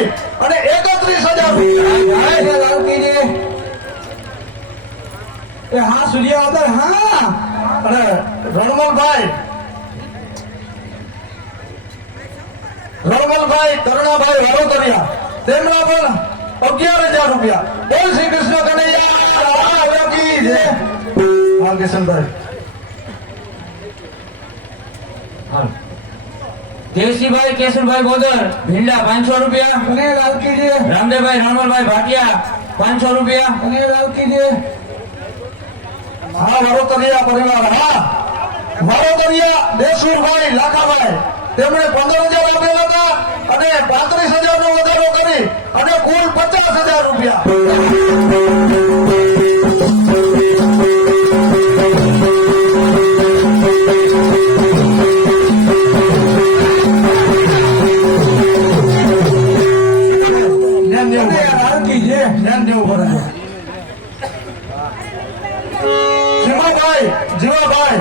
કરી અને 31,000 રૂપિયા લાલકીજી એ હા સૂર્યાવદર હા અને રણમલભાઈ કરુણાભાઈ વારોતરિયા તેમના પણ 11,000 રૂપિયા બોલ શ્રી કૃષ્ણ કનૈયા કી જય હા કિશનભાઈ દેવસીભાઈ કેશુરભાઈ બોદર ભીંડા 500 રૂપિયા અને લાલકીજી રામદેવભાઈ રામલભાઈ ભાટિયા 500 રૂપિયા અને લાલકીજી હા વારોતરિયા પરિવાર હા વારોતરિયા દેશુરભાઈ લાખાભાઈ તેમણે 15,000 આપેલા હતા અને 35,000 નો વધારો કરી અને કુલ 50,000 રૂપિયા જીવાભાઈ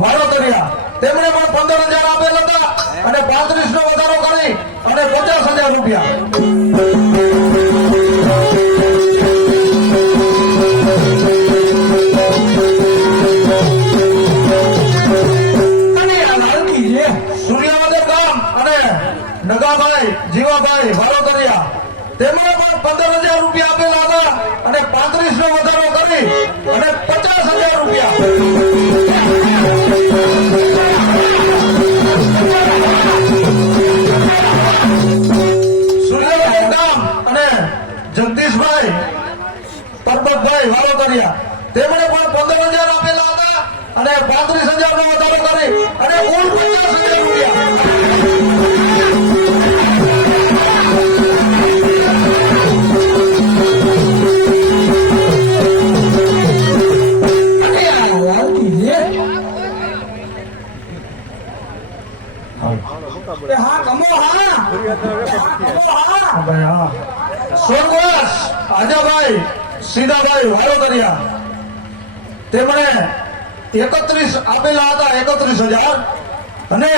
વારોતરિયા તેમણે પણ 15,000 આપેલા હતા અને 35 નો વધારો કરી અને 50,000 રૂપિયા સૂર્યાવદર ગામ અને નગાભાઈ જીવાભાઈ વારોતરિયા તેમણે પણ 15,000 રૂપિયા આપેલા હતા અને 35 નો વધારો કરી અને 50,000 રૂપિયા સૂર્યાવદર ગામ અને જગદીશભાઈ પરબતભાઈ વારોતરિયા તેમણે પણ 15,000 આપેલા હતા અને 35,000 નો વધારો કરી અને કુલ 50,000 રૂપિયા સ્વર્ગવાસ આજાભાઈ સીધાભાઈ વારોતરિયા તેમણે 31 આપેલા હતા 31,000 અને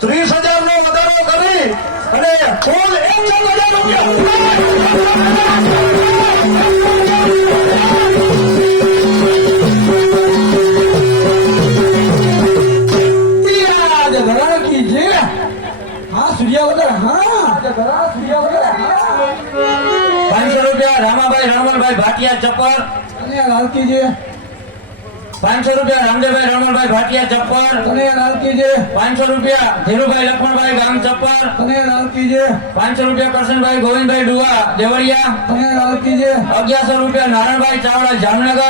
30,000 નો વધારો કરી અને કુલ 61,000 રૂપિયા હા સૂર્યાવદર હા સૂર્યાવદર 500 રૂપિયા રામાભાઈ રણમલભાઈ ભાટિયા ચપ્પર અને લાલકીજી 500 રૂપિયા રામદેવભાઈ રણમલભાઈ ભાટિયા ચપ્પર અને લાલકીજી 500 રૂપિયા ધીરુભાઈ લક્ષ્મણભાઈ ગામ ચપ્પર અને લાલકીજી 500 રૂપિયા કરશનભાઈ ગોવિંદભાઈ ડુવા દેવળિયા અને લાલકીજી 1100 રૂપિયા નારાયણભાઈ ચાવડા જામનગર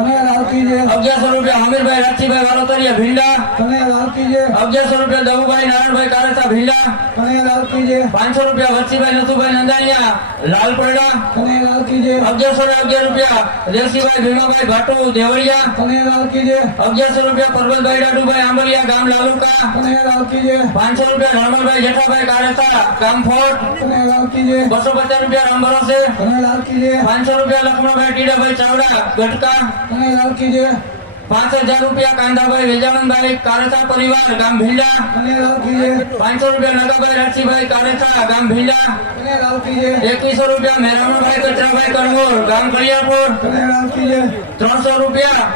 અને લાલકીજી 1100 રૂપિયા હમીરભાઈ રાઠીભાઈ વાલોતરિયા ભીંડા અને લાલકીજી 1100 રૂપિયા દવુભાઈ નારાયણભાઈ કારેસા ભીંડા અને લાલકીજી 500 રૂપિયા વચ્ચીભાઈ નથુભાઈ નંદાણીયા લાલપરડા અને લાલકીજી 1111 રૂપિયા દેવસીભાઈ ભીમાભાઈ ભાટુ દેવળિયા અને લાલકીજી 1100 રૂપિયા પરબતભાઈ દાદુભાઈ આંબલિયા ગામ લાલુકા અને લાલકીજી 500 રૂપિયા ધર્મલભાઈ જેઠાભાઈ કારેસા ગામ ફોર્ટ અને લાલકીજી 250 રૂપિયા રામ ભરોસે અને લાલકીજી 500 રૂપિયા લક્ષ્મણભાઈ ટીડાભાઈ ચાવડા ગટકા અને લાલકીજી 5000 રૂપિયા કાંદાભાઈ વેજાવનભાઈ કારેસા પરિવાર ગામ ભીંડા અને લાલકીજી 500 રૂપિયા નગાભાઈ રાઠીભાઈ કારેસા ગામ ભીંડા અને લાલકીજી 2100 રૂપિયા મેરામણભાઈ કચરાભાઈ કરમોર ગામ કળિયાપુર અને લાલકીજી 300 રૂપિયા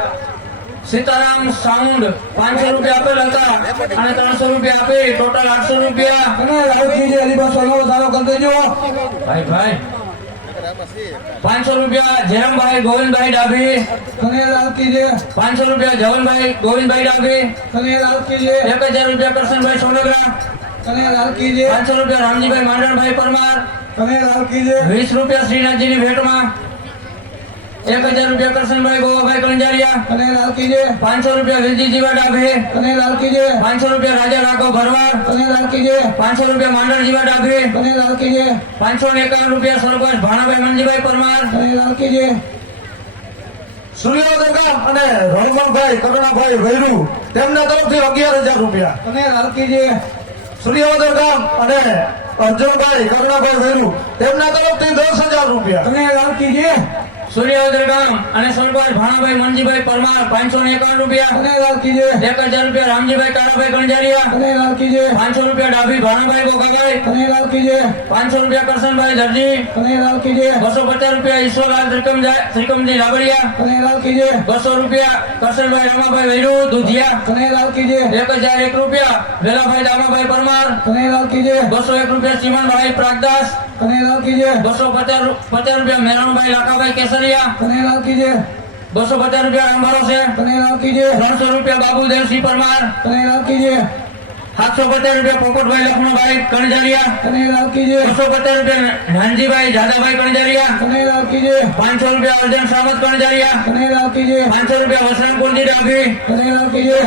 સીતારામ સાઉન્ડ 500 રૂપિયા આપેલ હતા અને 300 રૂપિયા આપી ટોટલ 800 રૂપિયા અને લાલકીજી હરિભાઈ વધારો કરી દેજો ભાઈ 500 રૂપિયા જયરામભાઈ ગોવિંદભાઈ ડાભી અને લાલકીજી 500 રૂપિયા જવનભાઈ ગોવિંદભાઈ ડાભી અને લાલકીજી 1000 રૂપિયા કરશનભાઈ સોનગરા અને લાલકીજી 500 રૂપિયા રામજીભાઈ માંડણભાઈ પરમાર અને લાલકીજી 20 રૂપિયા શ્રીનાથજીની ભેટમાં 1000 રૂપિયા કરશનભાઈ ગોવાભાઈ કંજારિયા અને લાલકીજી 500 રૂપિયા વિલજીજીવા ડાભે અને લાલકીજી 500 રૂપિયા રાજા રાઘવ ભરવાડ અને લાલકીજી 500 રૂપિયા માંડણજીવા ડાભે અને લાલકીજી 551 રૂપિયા સરપંચ ભાણાભાઈ મનજીભાઈ પરમાર અને લાલકીજી સૂર્યાવદર ગામ અને રણમલભાઈ કરુણાભાઈ વૈરુ તેમના તરફથી 11,000 રૂપિયા અને લાલકીજી સૂર્યાવદર ગામ અને અર્જુનભાઈ કરુણાભાઈ વૈરુ તેમના તરફથી 10,000 રૂપિયા અને લાલકીજી સૂર્યાવદર ગામ અને સોનભાઈ ભાણાભાઈ મનજીભાઈ પરમાર 551 રૂપિયા. કનૈયાલાલ કીજે 1000 રૂપિયા રામજીભાઈ કાળાભાઈ ગણજારિયા. કનૈયાલાલ કીજે 500 રૂપિયા ડાભી ભાણાભાઈ ગોગાભાઈ. કનૈયાલાલ કીજે 500 રૂપિયા કરશનભાઈ દરજી. કનૈયાલાલ કીજે 250 રૂપિયા ઈશ્વરલાલ ત્રિકમજી રાબડિયા. કનૈયાલાલ કીજે 200 રૂપિયા કરશનભાઈ રામાભાઈ વૈરુ દુધિયા. કનૈયાલાલ કીજે 1001 રૂપિયા વેલાભાઈ દામાભાઈ પરમાર. કનૈયાલાલ કીજે 201 રૂપિયા ચીમનભાઈ પ્રાગદાસ. કનૈયાલાલ કીજે 250 રૂપિયા મેરણભાઈ લાખાભાઈ કેસરિયા. કનૈયાલાલ કીજે 250 રૂપિયા રામભારો છે. કનૈયાલાલ કીજે 300 રૂપિયા બાબુદેવસિંહ પરમાર. કનૈયાલાલ કીજે 750 રૂપિયા પોપટભાઈ લખમણભાઈ કણજારિયા. કનૈયાલાલ કીજે 250 રૂપિયા નાનજીભાઈ જાદાભાઈ કણજારિયા. કનૈયાલાલ કીજે 500 રૂપિયા અર્જન સામત કણજારિયા. કનૈયાલાલ કીજે 500 રૂપિયા વસંતકુંજી ડાભી. કનૈયાલાલ કીજે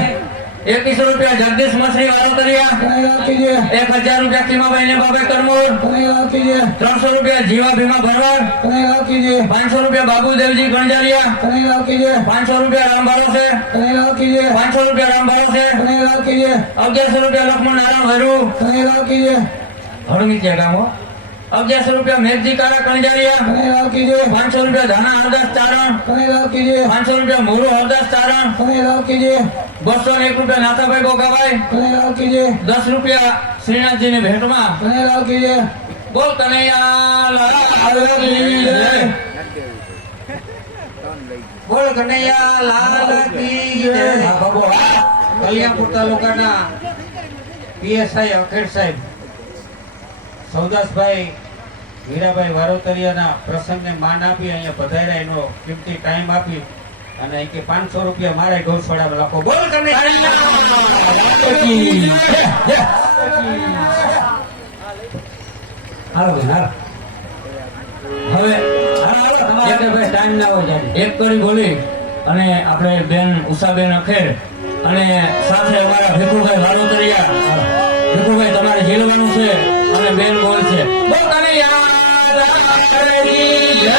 2100 રૂપિયા જગદીશ મસરી વારોતરિયા. કનૈયાલાલ કીજે 1000 રૂપિયા કીમાભાઈ ને બાબાઈ કરમોર. કનૈયાલાલ કીજે 300 રૂપિયા જીવા ભીમા ભરવાડ. કનૈયાલાલ કીજે 500 રૂપિયા બાબુદેવજી ગણજારિયા. કનૈયાલાલ કીજે 500 રૂપિયા રામભારો છે. કનૈયાલાલ કીજે 500 રૂપિયા રામભારો છે. કનૈયાલાલ કીજે 1100 રૂપિયા લક્ષ્મણ નારાયણ વૈરુ. કનૈયાલાલ કીજે હળમી ત્યાં ગામો. 1100 રૂપિયા મેઘજી કારા કણજારિયા. કનૈયાલાલ કીજે 500 રૂપિયા ધાના હરદાસ ચારણ. કનૈયાલાલ કીજે 500 રૂપિયા મોરુ હરદાસ ચારણ. કનૈયાલાલ કીજે 201 રૂપિયા નાથાભાઈ ગોગાભાઈ. કનૈયાલાલ કીજે 10 રૂપિયા શ્રીનાથજી ની ભેટમાં. કનૈયાલાલ કીજે બોલ કનૈયા લાલ કી જય. બોલ કનૈયા લાલ કી જય. હા, બાબુ, હા. કલ્યાણપુર તાલુકાના પીએસઆઈ અખેડ સાહેબ સૌદાસભાઈ હીરાભાઈ વારોતરિયાના પ્રસંગને માન આપી અહીંયા પધાર્યા, એનો કિંમતી ટાઈમ આપી અને અહીં કે 500 રૂપિયા મારે ગૌશાળામાં લખો. બોલ હાલો બેન, હાલો. હવે ભાઈ ટાઈમ ના હોય જ્યારે. એક કરી બોલી અને આપણે બેન ઉષાબેન અખેર અને સાથે અમારા ભીખુભાઈ વારોતરિયા. ભીખુભાઈ તમારે ઝીલવાનું છે અને બેન બોલ છે. બોલ કનૈયા લાલ કી જય.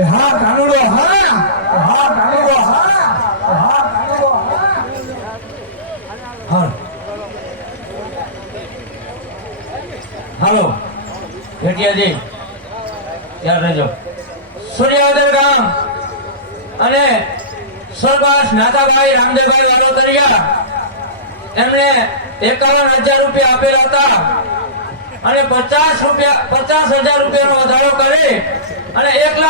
એ હા કાનુડો હા હા કાનુડો હા હા કાનુડો હા હાલો ભેટિયાજી ત્યાં રહેજો. સૂર્યાવદર ગામ અને સ્વર્ગવાસ નાથાભાઈ રામદેવભાઈ વાલોતરિયા એમને 51,000 રૂપિયા આપેલા હતા અને 50,000 રૂપિયાનો વધારો કરી અને 1,11,000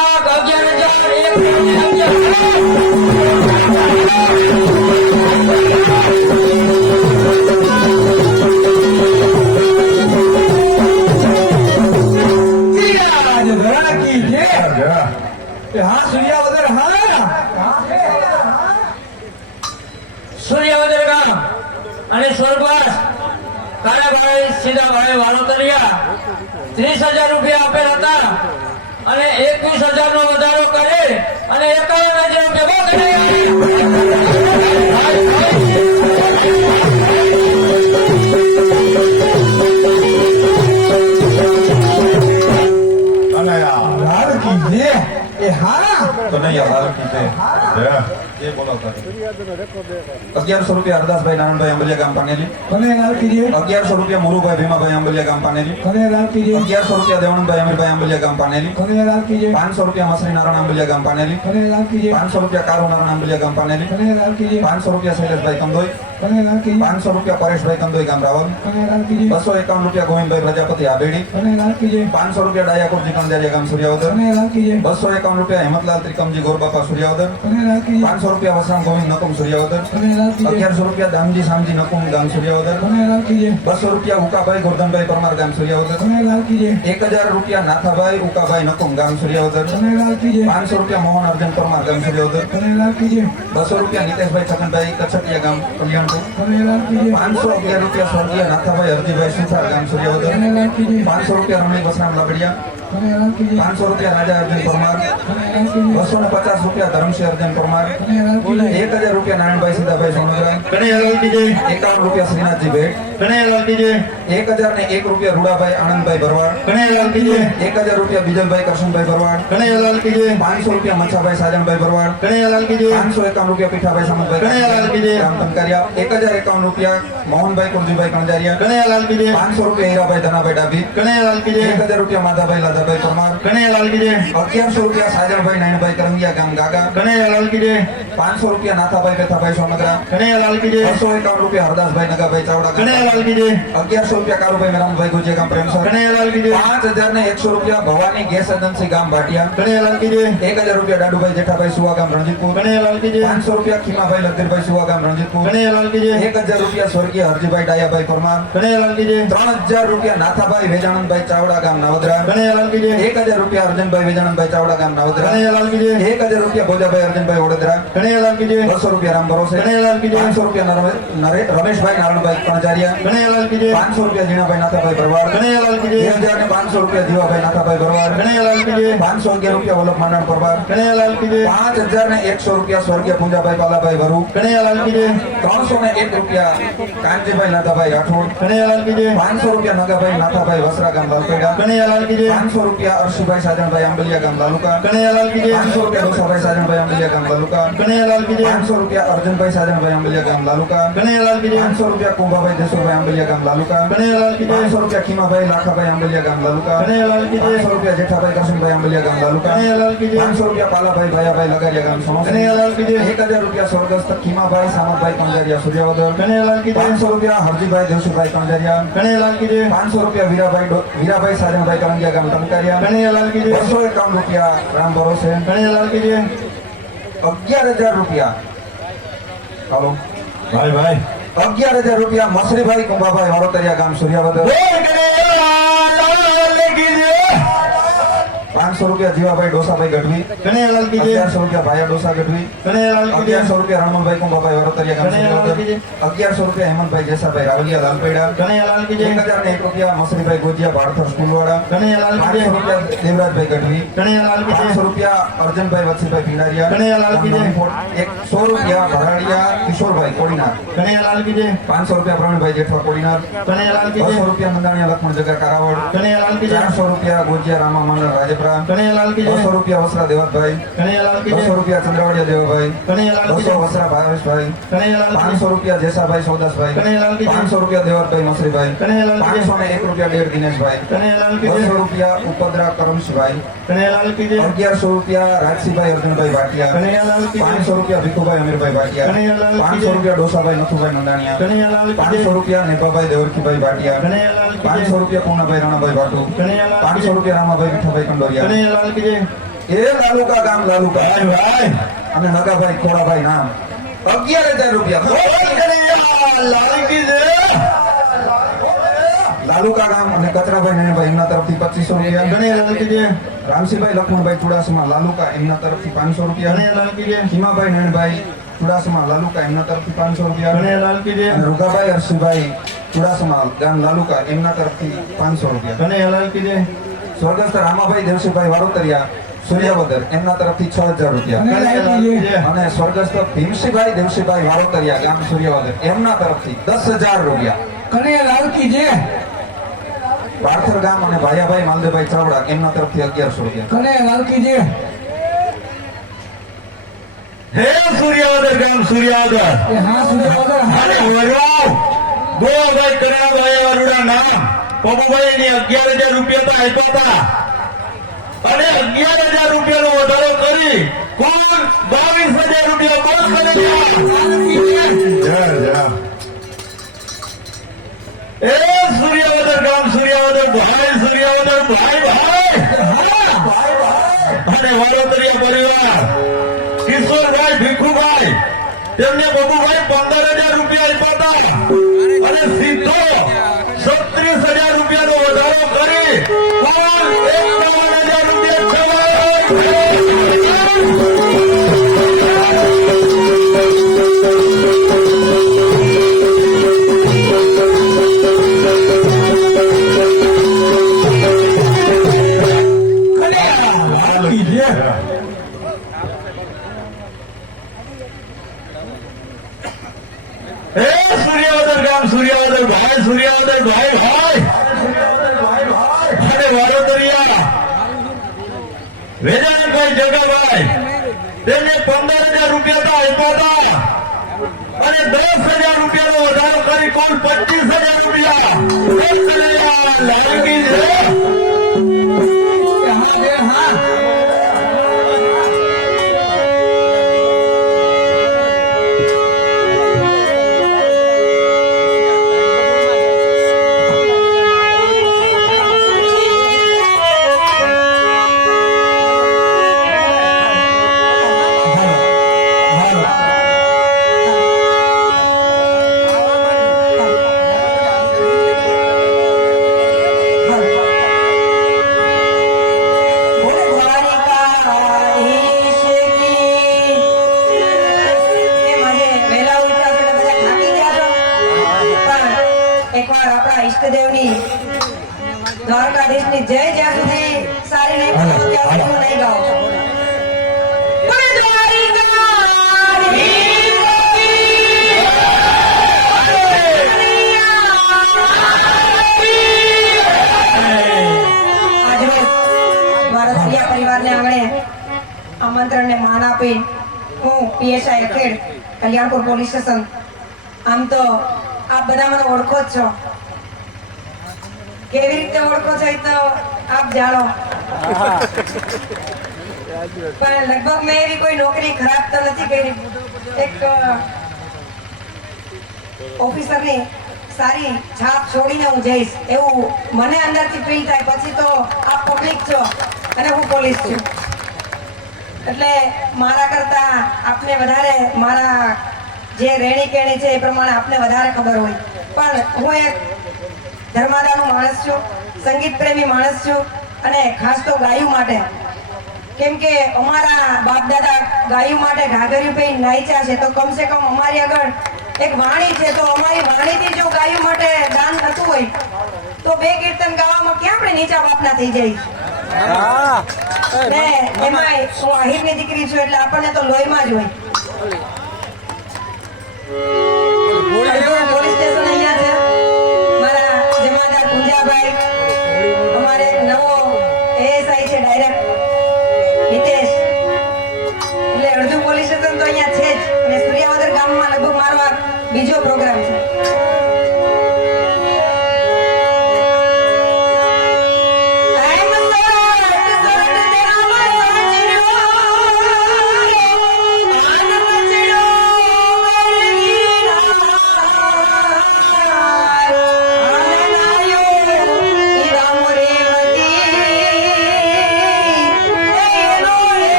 એ હા સૂર્યાવદર હા સૂર્યાવદર ગામ અને સ્વર્ગવાસ કાળાભાઈ સીધાભાઈ વાલોતરિયા 30,000 રૂપિયા આપેલ હતા અને 21,000 નો વધારો કરી અને 51,000 લાલ કીજે એ હા તો નહીં યાર કીધે એ બોલો તારે 1100 રૂપિયા હરદાસભાઈ નારાયણભાઈ અંબલિયા ગામ પાનેલી. કોને લાલ કીજે 1100 રૂપિયા મુરુભાઈ ભીમાભાઈ અંબલિયા ગામ પાનેલી. કોને લાલ કીજે 1100 રૂપિયા દેવણભાઈ અમીરભાઈ અંબલિયા ગામ પાનેલી. કોને લાલ કીજે 500 રૂપિયા મસરી નારાયણ અંબલિયા ગામ પાનેલી. કોને લાલ કીજે 500 રૂપિયા કારુ નારાયણ અંબલિયા ગામ પાનેલી. કોને લાલ કીજે 500 રૂપિયા શૈલેષભાઈ કંદોઈ. કોને લાલ કીજે 500 રૂપિયા પરેશભાઈ કંદોઈ ગામ રાવલ. કોને લાલ કીજે 251 રૂપિયા ગોવિંદભાઈ પ્રજાપતિ આબેડી. કોને લાલ કીજે 500 રૂપિયા ડાયાકોટજી કંજારિયા ગામ સૂર્યાવદર. કોને લાલ કીજે 251 રૂપિયા હેમતલાલ ત્રિકમજી ગોરબાપા સૂર્યાવદર. કોને લાલ કીજે 500 રૂપિયા વસરામ ગોવિંદ નકુમ સૂર્યાવદર. કોને લાલ કીજે 1100 રૂપિયા દામજી સામજી નકુમ ગામ સૂર્યાવદર. કોને લાલ કીજે 200 રૂપિયા ઉકાભાઈ ગોરધનભાઈ પરમાર ગામ સૂર્યાવદર. કોને લાલ કીજે 1000 રૂપિયા નાથાભાઈ ઉકાભાઈ નકુમ ગામ સૂર્યાવદર. કોને લાલ કીજે 500 રૂપિયા મોહન અર્જુન પરમાર ગામ સૂર્યાવદર. કોને લાલ કીજે 200 રૂપિયા નીતેશભાઈ છગનભાઈ કચ્છટિયા ગામ કલ્યાણપુર. કોને લાલ કીજે 511 રૂપિયા સ્વર્ગીય નાથાભાઈ હરજીભાઈ સુથાર ગામ સૂર્યાવદર. કોને લાલ કીજે 500 રૂપિયા રમણી વસરામ લાકડિયા. કોને લાલ કીજે 500 રૂપિયા રાજા અર્જુન પરમાર. કોને લાલ કીજે 250 રૂપિયા ધરમસિંહ અર્જુન પરમાર. કોને લાલ કીજે 1000 રૂપિયા નારાયણભાઈ સીધાભાઈ સોનગરા. 51 રૂપિયા શ્રીનાથજી ભેટ. 1001 રૂપિયા રૂડાભાઈ આનંદભાઈ ભરવાડ. 1000 રૂપિયા બીજલભાઈ કરશનભાઈ ભરવાડ. 500 રૂપિયા મચ્છાભાઈ સાજનભાઈ ભરવાડ. 551 રૂપિયા પીઠાભાઈ સામંતભાઈ ગામ ટંકારિયા. 1051 રૂપિયા મોહનભાઈ કુરજીભાઈ કણજારિયા. 500 રૂપિયા હીરાભાઈ ધનાભાઈ ડાભી. 1000 રૂપિયા માધાભાઈ લાધાભાઈ પરમાર. 1100 રૂપિયા સાજનભાઈ નાયણભાઈ કરંગિયા ગામ ગાગા. 500 રૂપિયા નાથાભાઈ પેથાભાઈ સોનગરા. 251 રૂપિયા હરદાસભાઈ નગાભાઈ ચાવડા. 1100 રૂપિયા કારુભાઈ મેરામભાઈ ગુજિયા ગામ પ્રેમસર. 5101 રૂપિયા ભવાની ગેસ એજન્સી ગામ ભાટિયા. 1000 રૂપિયા દાડુભાઈ જેઠાભાઈ સુવા ગામ રણજીતપુર. 500 રૂપિયા ખીમાભાઈ લગદીરભાઈ સુવા ગામ રણજીતપુર. 1000 રૂપિયા સ્વર્ગીય હરજીભાઈ ડાયાભાઈ પરમાર. 3000 રૂપિયા નાથાભાઈ વેજાણંદભાઈ ચાવડા ગામ નાવદરા. 1000 રૂપિયા અર્જનભાઈ વેજાણંદભાઈ ચાવડા ગામ નાવદરા. 1000 રૂપિયા ભોજાભાઈ અર્જનભાઈ વડોદરા. 200 રૂપિયા રામ ભરોસે. 500 રૂપિયા રમેશભાઈ નારણભાઈ કણજારિયા. 500 રૂપિયા જીણાભાઈ નાથાભાઈ ભરવાડ. 2500 રૂપિયા જીવાભાઈ નાથાભાઈ ભરવાડ. 511 રૂપિયા વલ્લભ માંડણ પરવાર. 5101 રૂપિયા સ્વર્ગીય પૂંજાભાઈ પાલાભાઈ વરુ. 301 રૂપિયા કાંજીભાઈ નાથાભાઈ રાઠોડ. 500 રૂપિયા નગાભાઈ નાથાભાઈ વસરા ગામ લાલપેડા. 500 રૂપિયા અરશુભાઈ સાજણભાઈ આંબલિયા ગામ લાલુકા. 500 રૂપિયા ડોસાભાઈ સાજણભાઈ આંબલિયા ગામ લાલુકા. 500 રૂપિયા અર્જુનભાઈ સાજણભાઈ આંબલિયા ગામ લાલુકા. 500 રૂપિયા કુંભાભાઈ દેસુભાઈ આંબલિયા ગામ લાલુકા. 500 રૂપિયા ખીમાભાઈ લાખાભાઈ આંબલિયા ગામ લાલુકા. 500 રૂપિયા જેઠાભાઈ કરશનભાઈ આંબલિયા ગામ લાલુકા. 500 રૂપિયા પાલાભાઈ ભાયાભાઈ લગારિયા ગામ સમોસા. 1000 રૂપિયા સ્વર્ગસ્થ ખીમાભાઈ સામતભાઈ કંજારિયા સૂર્યાવદર. 500 રૂપિયા હરજીભાઈ દેવસુભાઈ કંજારિયા. 500 રૂપિયા વીરાભાઈ સાજણભાઈ કરંગિયા ગામ ટંકારિયા. 251 રૂપિયા રામ ભરોસે. 11,000 રૂપિયા હાલો ભાઈ 11,000 રૂપિયા મસરીભાઈ કુંભાભાઈ વારોતરિયા ગામ સૂર્યાવદર. 500 રૂપિયા જીવાભાઈ ડોસાભાઈ ગઢવી. 1100 રૂપિયા ભાયા ડોસા ગઢવી. 1100 રૂપિયા રણમલભાઈ કુંભાભાઈ વારોતરિયા ગામ સૂર્યાવદર. 1100 રૂપિયા હેમંતભાઈ જેસાભાઈ રાવલિયા લાલપેડા. 1001 રૂપિયા મસરીભાઈ ગોજિયા ભારથર સ્કૂલવાળા. 500 રૂપિયા દેવરાજભાઈ ગઢવી. 500 રૂપિયા અર્જનભાઈ વત્સીભાઈ ભીંડારિયા. 100 રૂપિયા ભરાડિયા કિશોરભાઈ કોડીનાર. 500 રૂપિયા પ્રવીણભાઈ જેઠવા કોડીનાર. 200 રૂપિયા મંદાણીયા લક્ષ્મણ જગા કારાવડ. 400 રૂપિયા ગોજિયા રામા માંડળ રાજપરા. કનૈયાલાલ કી જય 200 રૂપિયા વસરા દેવતભાઈ કનૈયાલાલ કી જય 200 રૂપિયા ચંદ્રવાડિયા દેવાભાઈ કનૈયાલાલ કી જય 200 વસરા ભાવેશભાઈ કનૈયાલાલ 500 રૂપિયા જેસાભાઈ સૌદાસભાઈ કનૈયાલાલ કી 500 રૂપિયા દેવતભાઈ મસરીભાઈ કનૈયાલાલ 501 રૂપિયા ડેર દિનેશભાઈ કનૈયાલાલ કી 200 રૂપિયા ઉપદ્રા કરમશભાઈ કનૈયાલાલ કી જય 1100 રૂપિયા રાજસીભાઈ અર્જુનભાઈ ભાટિયા કનૈયાલાલ કી 500 રૂપિયા ભીખુભાઈ અમીરભાઈ ભાટિયા કનૈયાલાલ 500 રૂપિયા ડોસાભાઈ નથુભાઈ નંદાણીયા કનૈયાલાલ 500 રૂપિયા નેપાભાઈ દેવરખીભાઈ ભાટિયા કનૈયાલાલ 500 રૂપિયા પૂનાભાઈ રાણાભાઈ ભાટુ કનૈયાલાલ 500 રૂપિયા રામાભાઈ વિઠાભાઈ કંડોરિયા કનૈયાલાલ કી જય એ લાલુકા ગામ લાલુકા ભાઈ અને નગાભાઈ ખોડાભાઈ નામ 11000 રૂપિયા લાલ કી જય લાલુકા ગામ અને કચરાભાઈ નયનભાઈ એમના તરફથી 2500 રૂપિયા કનૈયાલાલ કી જય રામસિંહભાઈ લખમણભાઈ ચુડાસમા લાલુકા એમના તરફથી 500 રૂપિયા કનૈયાલાલ કી જય ખીમાભાઈ નયનભાઈ ચુડાસમા લાલુકા એમના તરફથી 500 રૂપિયા કનૈયાલાલ કી જય અને રૂગાભાઈ હર્ષભાઈ ચુડાસમા ગામ લાલુકા એમના તરફથી 500 રૂપિયા કનૈયાલાલ કી જય સ્વર્ગસ્થ રામાભાઈ દેવસીભાઈ વારોતરિયા સૂર્યાવદર એમના તરફથી 6000 રૂપિયા કનૈયાલાલ કી જય અને સ્વર્ગસ્થ ભીમસીભાઈ દેવસીભાઈ વારોતરિયા ગામ સૂર્યાવદર એમના તરફથી 10000 રૂપિયા કનૈયાલાલ કી જય પાર્થર ગામ અને ભાયાભાઈ માલદેભાઈ ચાવડા એમના તરફથી 1100 રૂપિયા કનૈયાલાલ કી જય હે સૂર્યાવદર ગામ સૂર્યાવદર એ હા સૂર્યાવદર અને વરવાવ ગોવાભાઈ કનૈયાભાઈ વાળુના નામ પપ્પુભાઈ ની 11000 રૂપિયા તો આપ્યા હતા અને 11000 રૂપિયાનો વધારો કરી કુલ 22000 રૂપિયા બસ કર્યા એ સૂર્યાવદર ગામ સૂર્યાવદર ભાઈ સૂર્યાવદર ભાઈ અને વારોતરિયા પરિવાર કિશોરભાઈ ભીખુભાઈ તેમને બબુભાઈ 15000 રૂપિયા આપ્યા હતા અને સીધો 36000 રૂપિયાનો વધારો કરી કુલ 51000 રૂપિયા હે સૂર્યાવદર ગામ સૂર્યાવદર ભાઈ અને વારોતરિયા વેદાંતભાઈ જગાભાઈ તેમને 15000 રૂપિયા તો આપ્યા હતા અને 10000 રૂપિયાનો વધારો કરી કુલ 25000 રૂપિયા લાગી છે હા એકવાર આપણા ઈષ્ટદેવની દ્વારકાધીશની જય જ્યાં સુધી સારી નહીં પડે ત્યાં સુધી હું નહીં ગાઉં. વારોતરિયા પરિવારને આંગણે આમંત્રણને માન આપી હું પીએસઆઈ અખેડ કલ્યાણપુર પોલીસ સ્ટેશન. આમ તો આપ બધા મને ઓળખો જ છો. કેવી રીતે ઓળખો છો એ તો આપ જાણો. પણ લગભગ મેં એવી કોઈ નોકરી ખરાબ તો નથી કરી. એક ઓફિસરની સારી છાપ છોડીને હું જઈશ એવું મને અંદરથી ફીલ થાય. પછી તો આપ પબ્લિક છો અને હું પોલીસ છું એટલે મારા કરતા આપને વધારે મારા જે રેણી કેણી છે એ પ્રમાણે આપને વધારે ખબર હોય. પણ હું એક ધર્માદાનો માણસ છું, સંગીત પ્રેમી માણસ છું અને ખાસ તો ગાયું માટે. કેમ કે અમારા બાપ દાદા ગાયું માટે ઘાઘરિયું પહેરી નાચ્યા છે તો કમસે કમ અમારી આગળ એક વાણી છે. તો અમારી વાણીથી જો ગાયું માટે દાન થતું હોય તો 2 કીર્તન ગાવામાં ક્યાં આપણે નીચા બાપના થઈ જઈએ. ને એમાંય હું આહિરની દીકરી છું એટલે આપણને તો લોહીમાં જ હોય. પોલીસ સ્ટેશન અહીંયા છે. મારા જમાદાર પૂંજાભાઈ, અમારે એક નવો એએસઆઈ છે ડાયરેક્ટ મને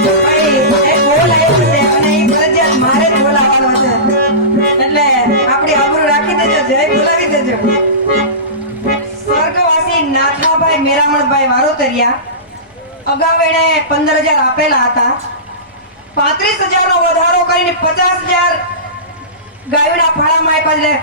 ભાઈ, એક બોલ આવ્યો છે અને એ ફરજિયાત મારે જ બોલાવવાનો છે. એટલે આપણી આબરૂ રાખી દેજો, જય બોલાવી દેજો. સ્વર્ગવાસી નાથાભાઈ મેરામણભાઈ વારોતરિયા અગાઉ એણે 15,000 આપેલા હતા. 35,000 નો વધારો કરીને 50,000 ગાયોના ફાળામાં આપ્યા. એટલે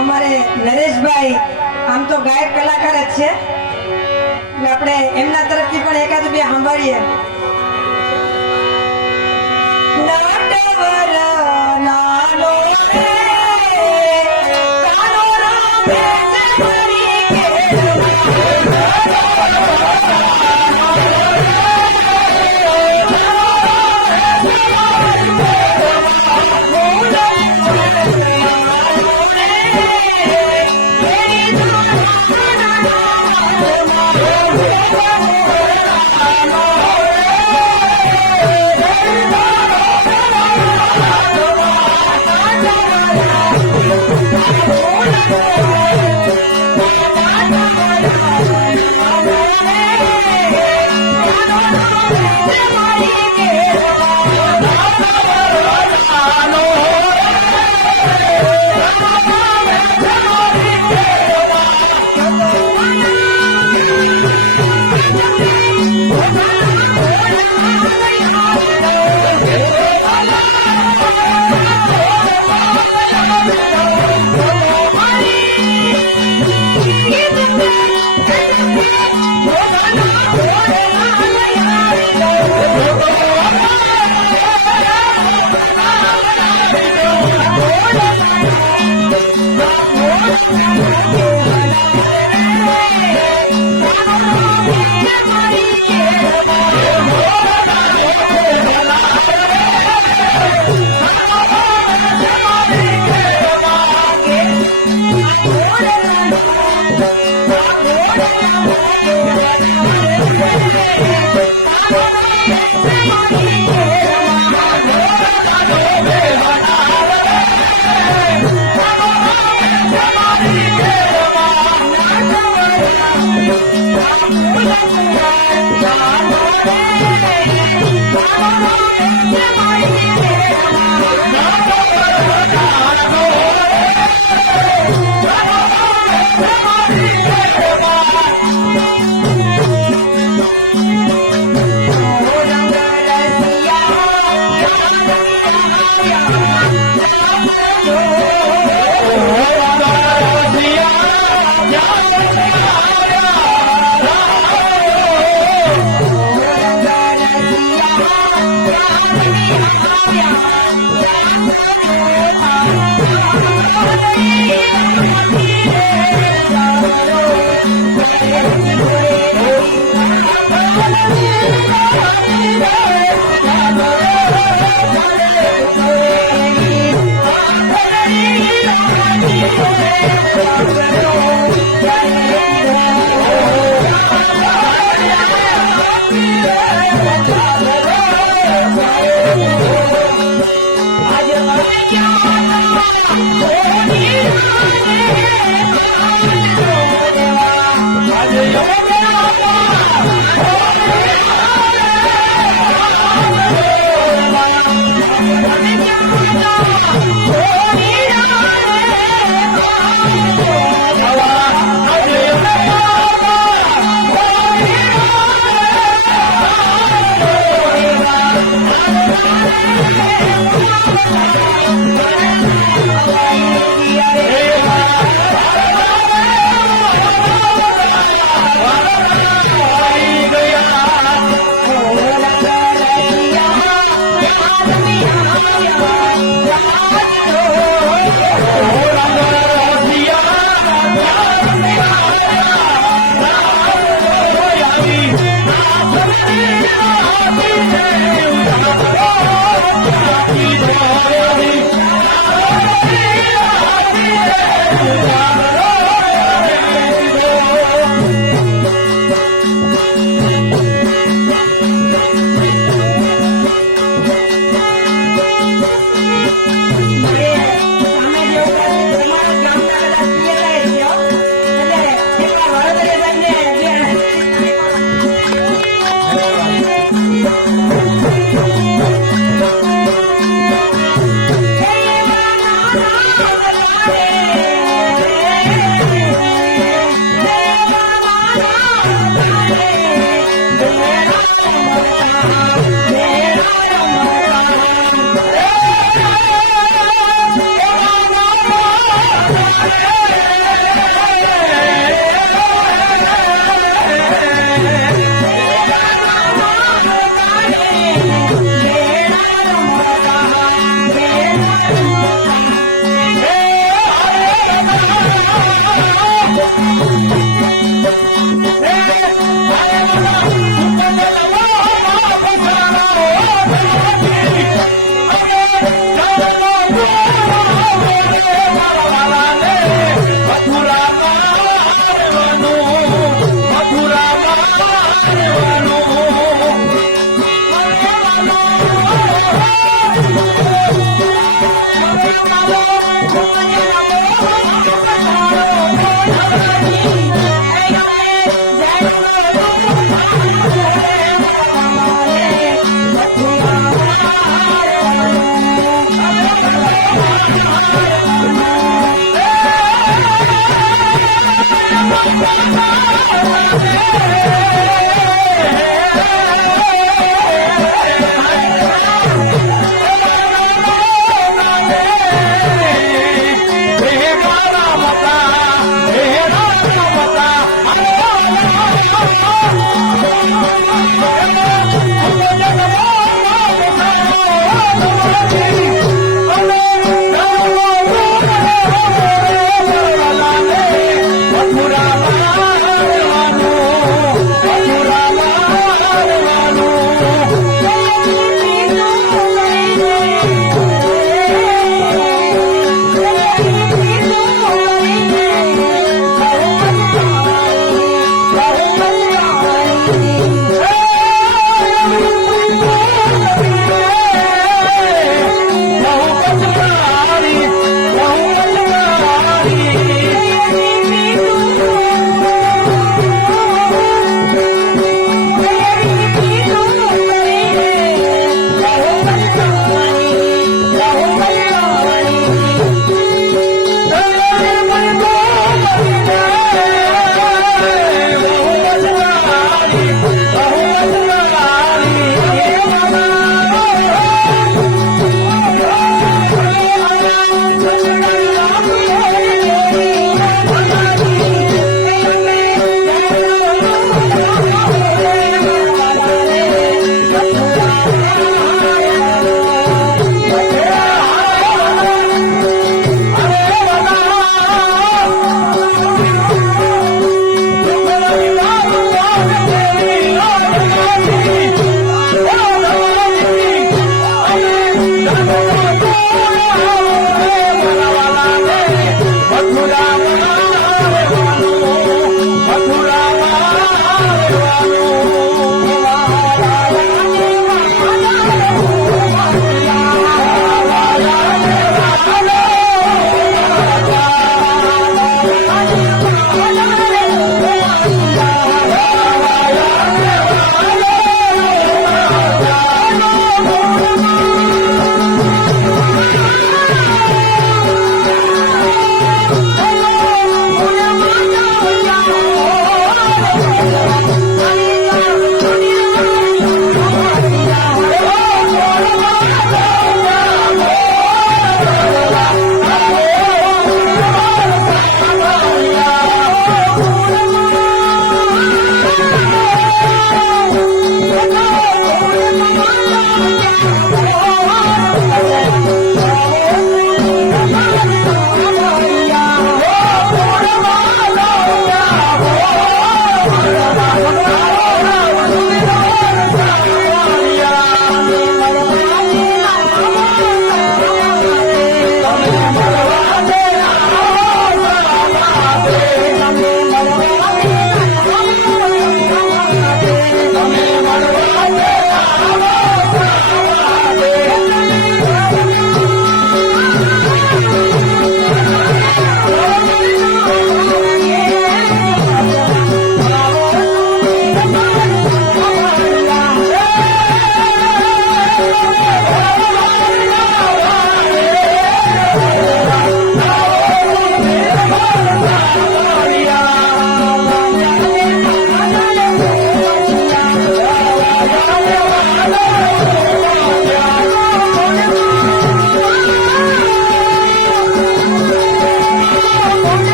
અમારે નરેશભાઈ આમ તો ગાયક કલાકાર જ છે, એટલે આપણે એમના તરફથી પણ એકાદ બે સાંભળીએ. નાટવર નાનો રે, કાનો રામે જમણી Hey!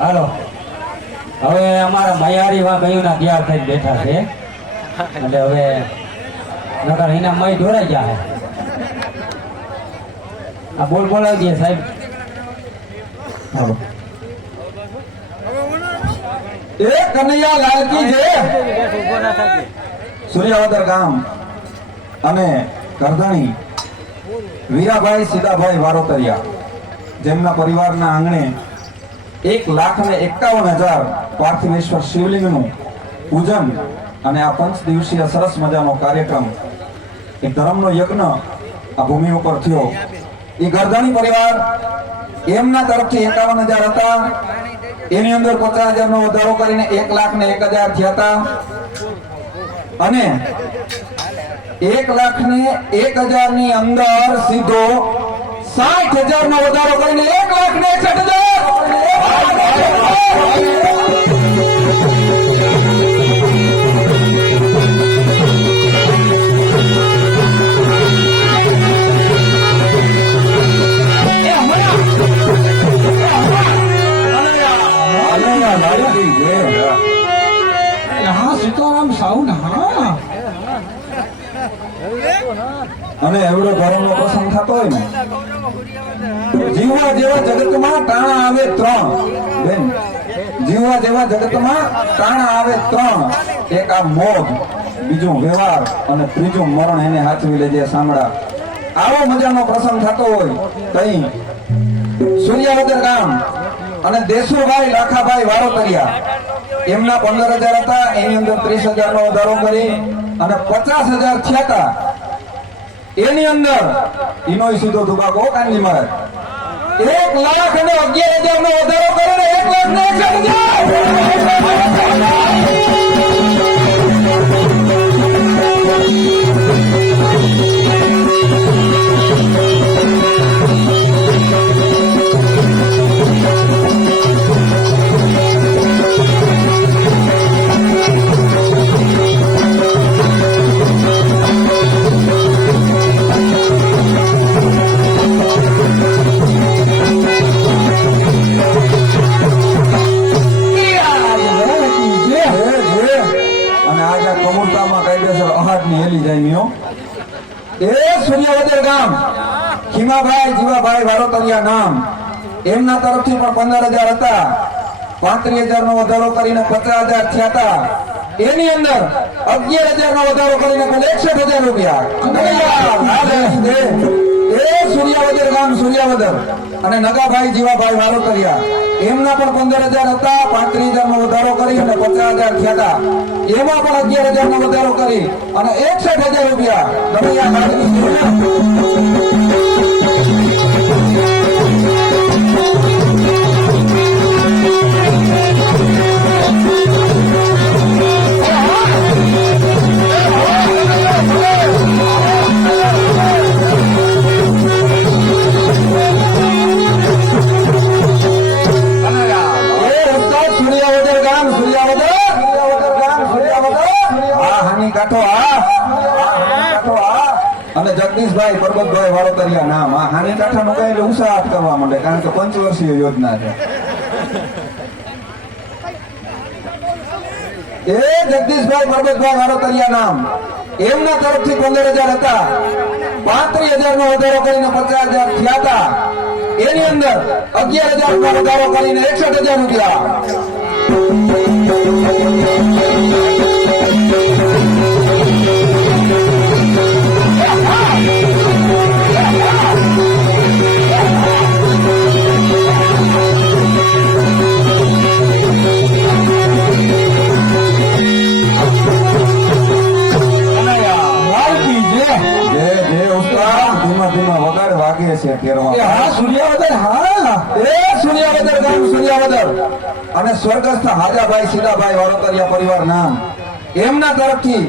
હાલો હવે અમારા મયારી વા ગયું ના તૈયાર થઈને બેઠા છે એટલે હવે નકર એના મય ઢોરાઈ ગયા છે આ બોલ બોલાવી દે સાહેબ હાલો એ કનૈયા લાલકી જે સૂર્યાવદર ગામ અને કરધણી વીરાભાઈ સીતાભાઈ વારોતરિયા જેમના પરિવારના આંગણે 1,51,000 પાર્થિવેશ્વર શિવલિંગનું પૂજન અને આ 5 દિવસીય સરસ મજાનો કાર્યક્રમ એક ધર્મનો યજ્ઞ આ ભૂમિ ઉપર થયો. એ ગરધાણી પરિવાર એમના તરફથી 51,000 હતા, એની અંદર 50,000 નો વધારો કરીને 1,01,000 થયા હતા અને 1,01,000 ની અંદર સીધો 60,000 નો વધારો કરીને 1,61,000. હા સીતારામ સાઉ ને હા અને એવડો ધર્મનો પ્રસંગ થતો હોય ને જીવવા જેવા જગતમાં ટાણા આવે 3 બેન, જીવવા જેવા જગતમાં ટાણા આવે 3, એક આ મોહ, બીજું વ્યવહાર અને ત્રીજું મરણ એને હાથવી લેજે સાંભળા. આવો મજાનો પ્રસંગ થતો હોય કઈ સૂર્યાવદર ગામ અને દેશુભાઈ લાખાભાઈ વારોતરિયા એમના 15,000 હતા, એની અંદર 30,000 નો વધારો કરી અને 50,000 થયા હતા. એની અંદર ઇનોય સીધો દુબાકો કાંજી મહારાજ 1,11,000 નો વધારો કરીને 1,11,000 સૂર્યાવદર ગામ ખીમાભાઈ જીવાભાઈ વારોતરિયા નામ એમના તરફથી પણ 15,000 હતા, 35,000 નો વધારો કરીને 50,000 થયા હતા. એની અંદર 11,000 નો વધારો કરીને કુલ 61,000 રૂપિયા. એ સૂર્યાવદર ગામ સૂર્યાવદર અને નગાભાઈ જીવાભાઈ વારોતરિયા એમના પણ 15,000 હતા, 35,000 નો વધારો કરી અને 50,000 થયા હતા. એમાં પણ 11,000 નો વધારો કરી અને 61,000 રૂપિયા. અને જગદીશભાઈ પરબતભાઈ વારોતરિયા નામ આ હાની કાંઠાનું કઈ એટલે ઉત્સાહ કરવા માંડે, કારણ કે 5 વર્ષીય યોજના છે. એ જગદીશભાઈ પરબતભાઈ વારોતરિયા નામ એમના તરફથી 15,000 હતા, 35,000 નો વધારો કરીને 50,000 થયા હતા. એની અંદર 11,000 નો વધારો કરીને 61,000 રૂપિયા. અને સ્વર્ગસ્થ હાજાભાઈ સીતાભાઈ વારોતરિયા પરિવાર નામ એમના તરફથી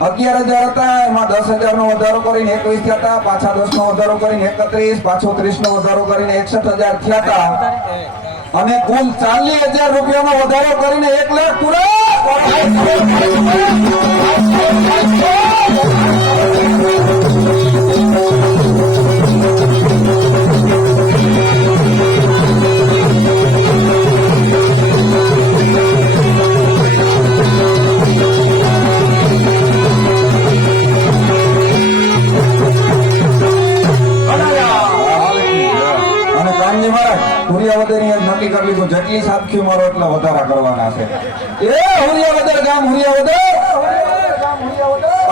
11,000 હતા, એમાં 10,000 નો વધારો કરીને 21 થયા હતા, પાછા 10 નો વધારો કરીને 31, પાછો 30 નો વધારો કરીને 61,000 થયા હતા અને કુલ 40,000 રૂપિયાનો વધારો કરીને 1,00,000 પૂરા. જેટલી સાબખી મારો એટલા વધારા કરવાના છે. એ હુરિયાવદર ગામ હુરિયાવદર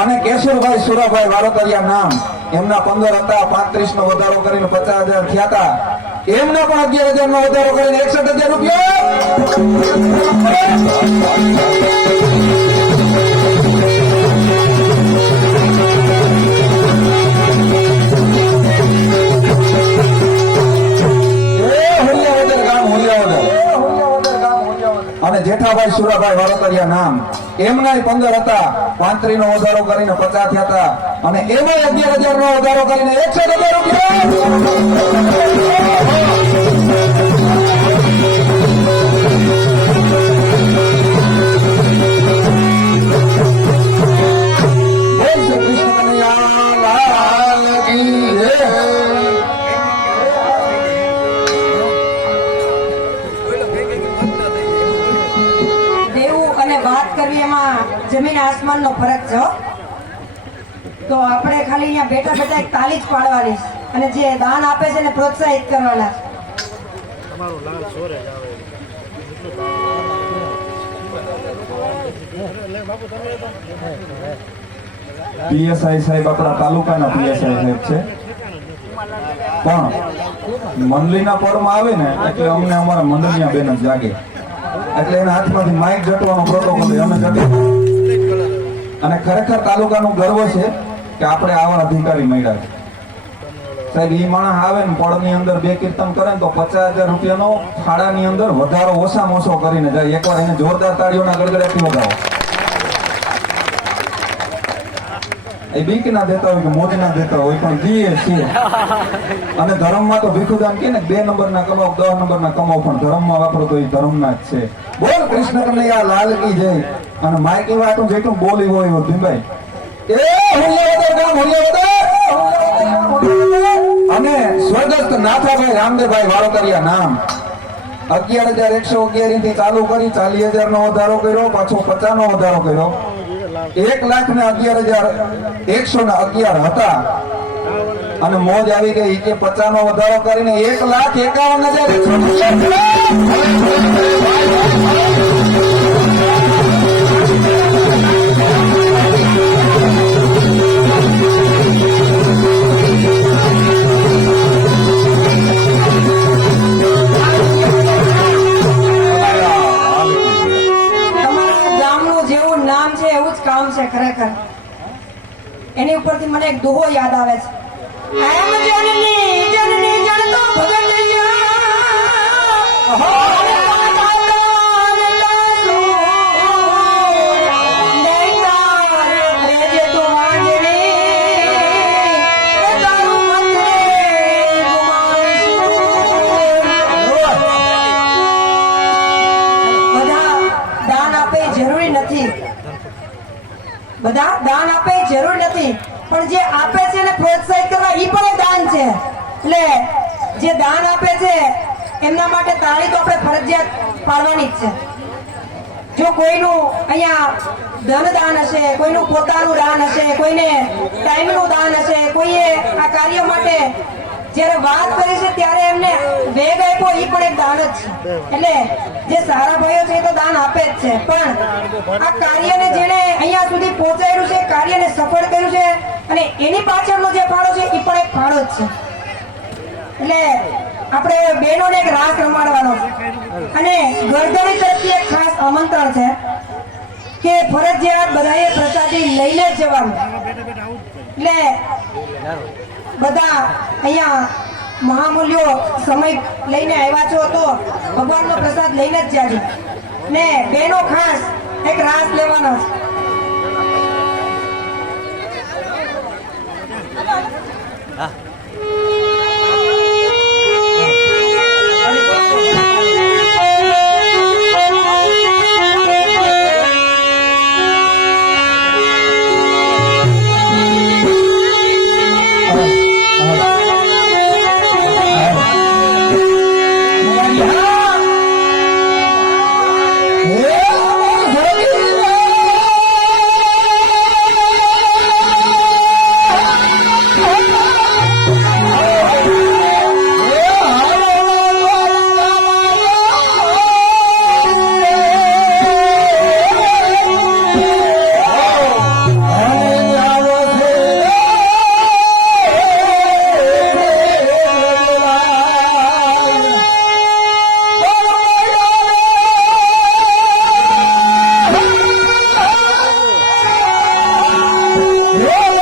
અને કેશુરભાઈ સુરાભાઈ વારોતરિયા નામ એમના 15 હતા, 35 નો વધારો કરીને 50,000 થયા હતા. એમના પણ 11,000 નો વધારો કરીને 61,000 રૂપિયા. અને જેઠાભાઈ સુરાભાઈ વારોતરિયા નામ એમના 15 હતા, 35 નો વધારો કરીને 50 થયા હતા અને એમાં 11,000 નો વધારો કરીને 61,000 રૂપિયા. જય શ્રી કૃષ્ણ કનૈયા લાલ કી જય. દેવું અને વાત કરવી એમાં જમીન આસમાનનો ફરક છે હો. તો આપણે ખાલી અહીંયા બેઠા બેઠા એક તાલી જ પાડવાની છે અને જે દાન આપે છે એને પ્રોત્સાહિત કરવાના છે. પીએસઆઈ સાહેબ આપણા તાલુકાના પીએસઆઈ સાહેબ છે, પણ મંડળીના પરમાં આવે ને એટલે અમને અમારા મંડળીના બેન જ જાગે એટલે એના હાથમાંથી માઇક જટવાનો પ્રોટોકોલ અમે જટી. અને ખરેખર તાલુકાનું ગર્વ છે કે આપણે આવા અધિકારી મળ્યા છે. સાહેબ ઈ માણસ આવે ને પડની અંદર 2 કીર્તન કરે ને તો 50,000 રૂપિયાનો ફાળાની અંદર વધારો ઓછામાં ઓછો કરીને જાય. એકવાર એને જોરદાર તાળીઓના ગડગડાટથી વધારો. એ બીક ના દેતા હોય કે મોજ ના દેતા હોય પણ દીએ છે. અને ધર્મમાં તો ભીખુદાન કે ને 2 નંબરના કમાવ 10 નંબરના કમાવ પણ ધર્મમાં વાપરો તો એ ધર્મના જ છે. બોલ કૃષ્ણ કનૈયા લાલ કી જય. અને માઇક એવા આટલું જેટલું બોલી હોય એવું ભીમભાઈ એ હુરિયાવદર ગામ હુરિયાવદર અને સ્વર્ગસ્થ નાથાભાઈ રામદેવભાઈ વારોતરિયા નામ 11,111 થી ચાલુ કરી 40,000 નો વધારો કર્યો, પાછો 50 નો વધારો કર્યો. 1,11,111 હતા અને મોજ આવી ગઈ કે 50 નો વધારો કરીને 1,51,111. ખરેખર એની ઉપરથી મને એક દોહો યાદ આવે છે. એમ જનની જનની જન તો બધા દાન આપે જરૂર નથી, પણ જે આપે છે એને પ્રોત્સાહિત કરવા ઈ પણ દાન છે. એટલે જે દાન આપે છે એમના માટે તાળી તો આપણે ફરજિયાત પાડવાની જ છે. જો કોઈનું અહીંયા ધન દાન હશે, કોઈનું પોતાનું દાન હશે, કોઈને ટાઈમનું દાન હશે, કોઈએ આ કાર્ય માટે જ્યારે વાત કરી છે ત્યારે એમને વેગ આપ્યો ઈ પણ એક દાન જ છે. એટલે જે સારા ભાઈઓ છે એ તો દાન આપે જ છે, પણ આ કાર્યને જેને અહીંયા સુધી પહોંચાડ્યું છે, કાર્યને સફળ કર્યું છે અને એની પાછળનો જે ફાળો છે એ પણ એક ફાળો જ છે. એટલે આપણે બહેનોને એક રાસ રમાડવાનો છે અને ગરદણી તરફથી એક ખાસ આમંત્રણ છે કે ફરજિયાત બધાએ પ્રસાદી લઈને જ જવાનું. એટલે બધા અહીંયા મહામૂલ્યો સમય લઈને આવ્યા છો તો ભગવાનનો પ્રસાદ લઈને જ જાજો ને બેનો ખાસ એક રાસ લેવાનો છે. Oh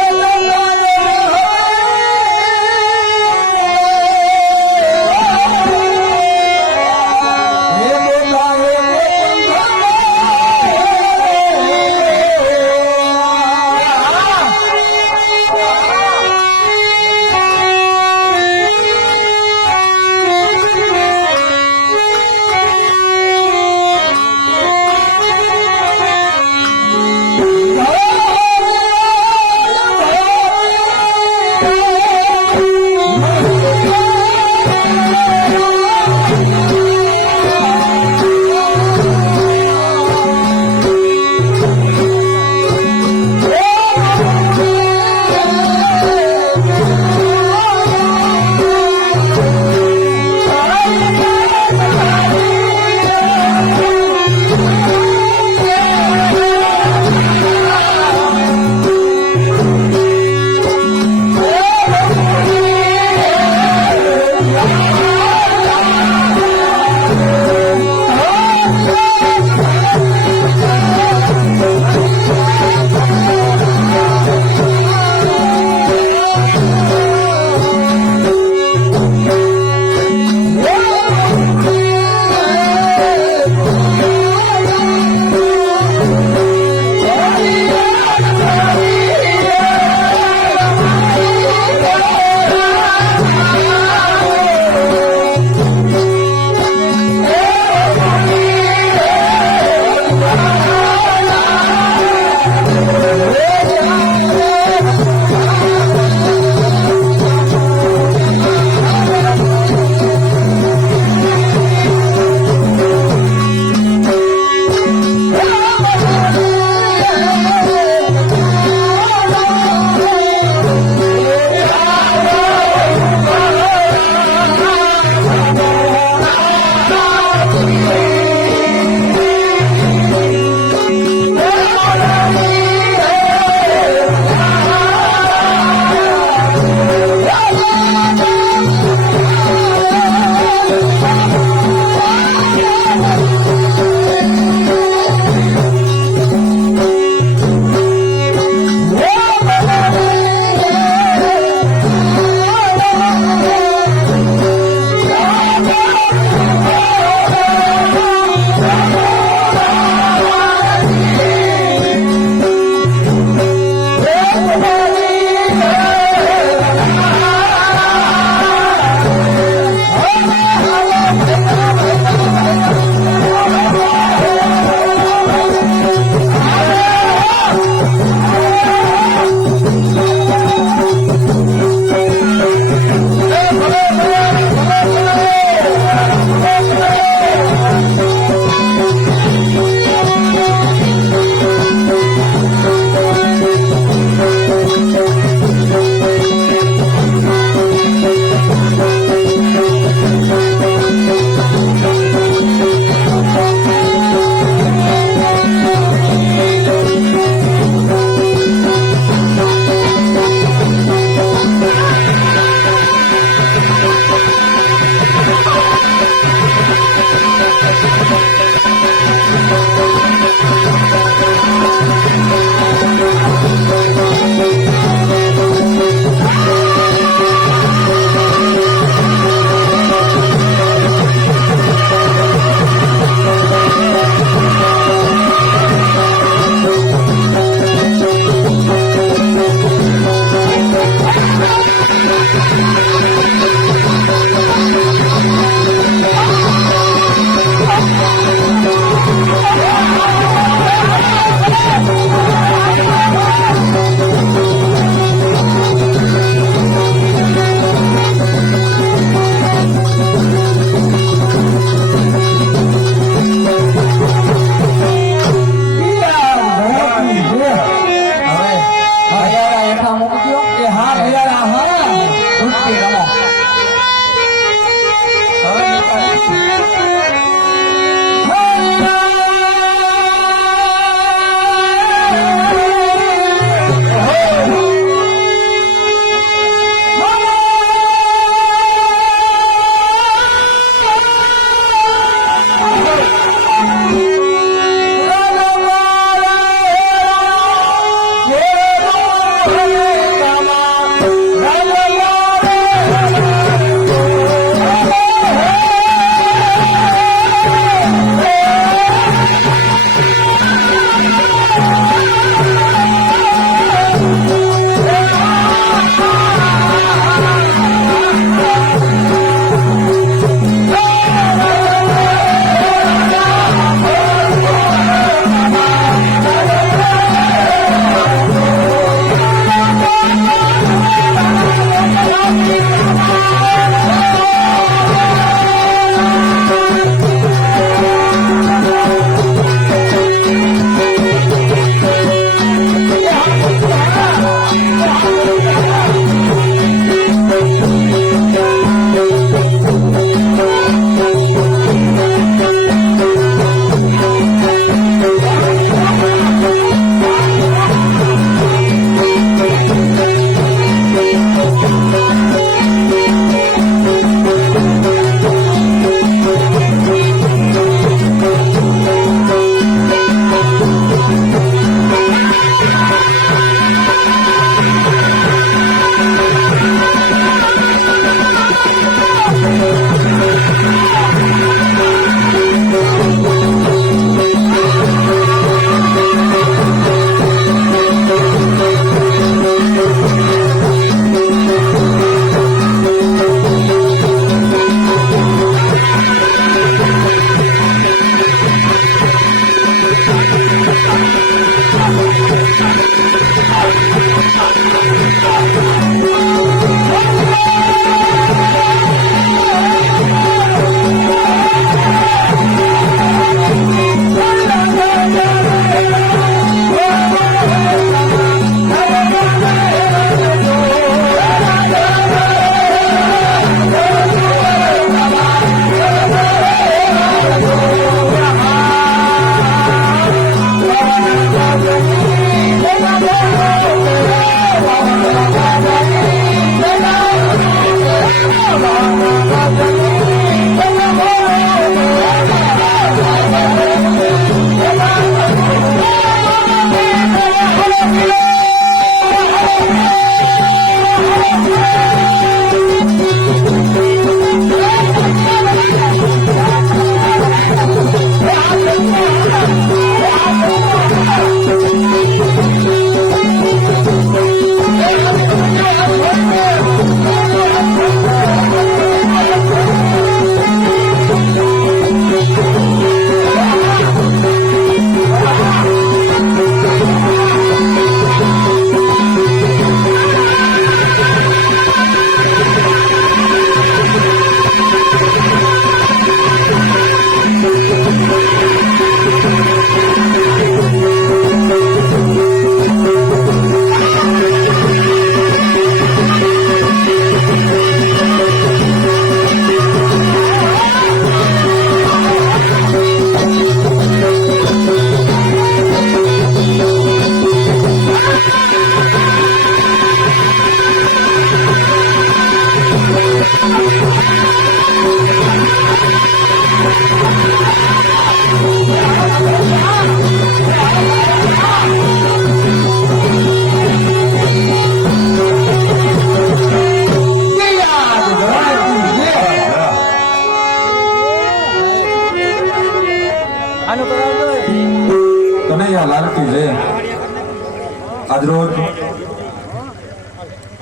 છું.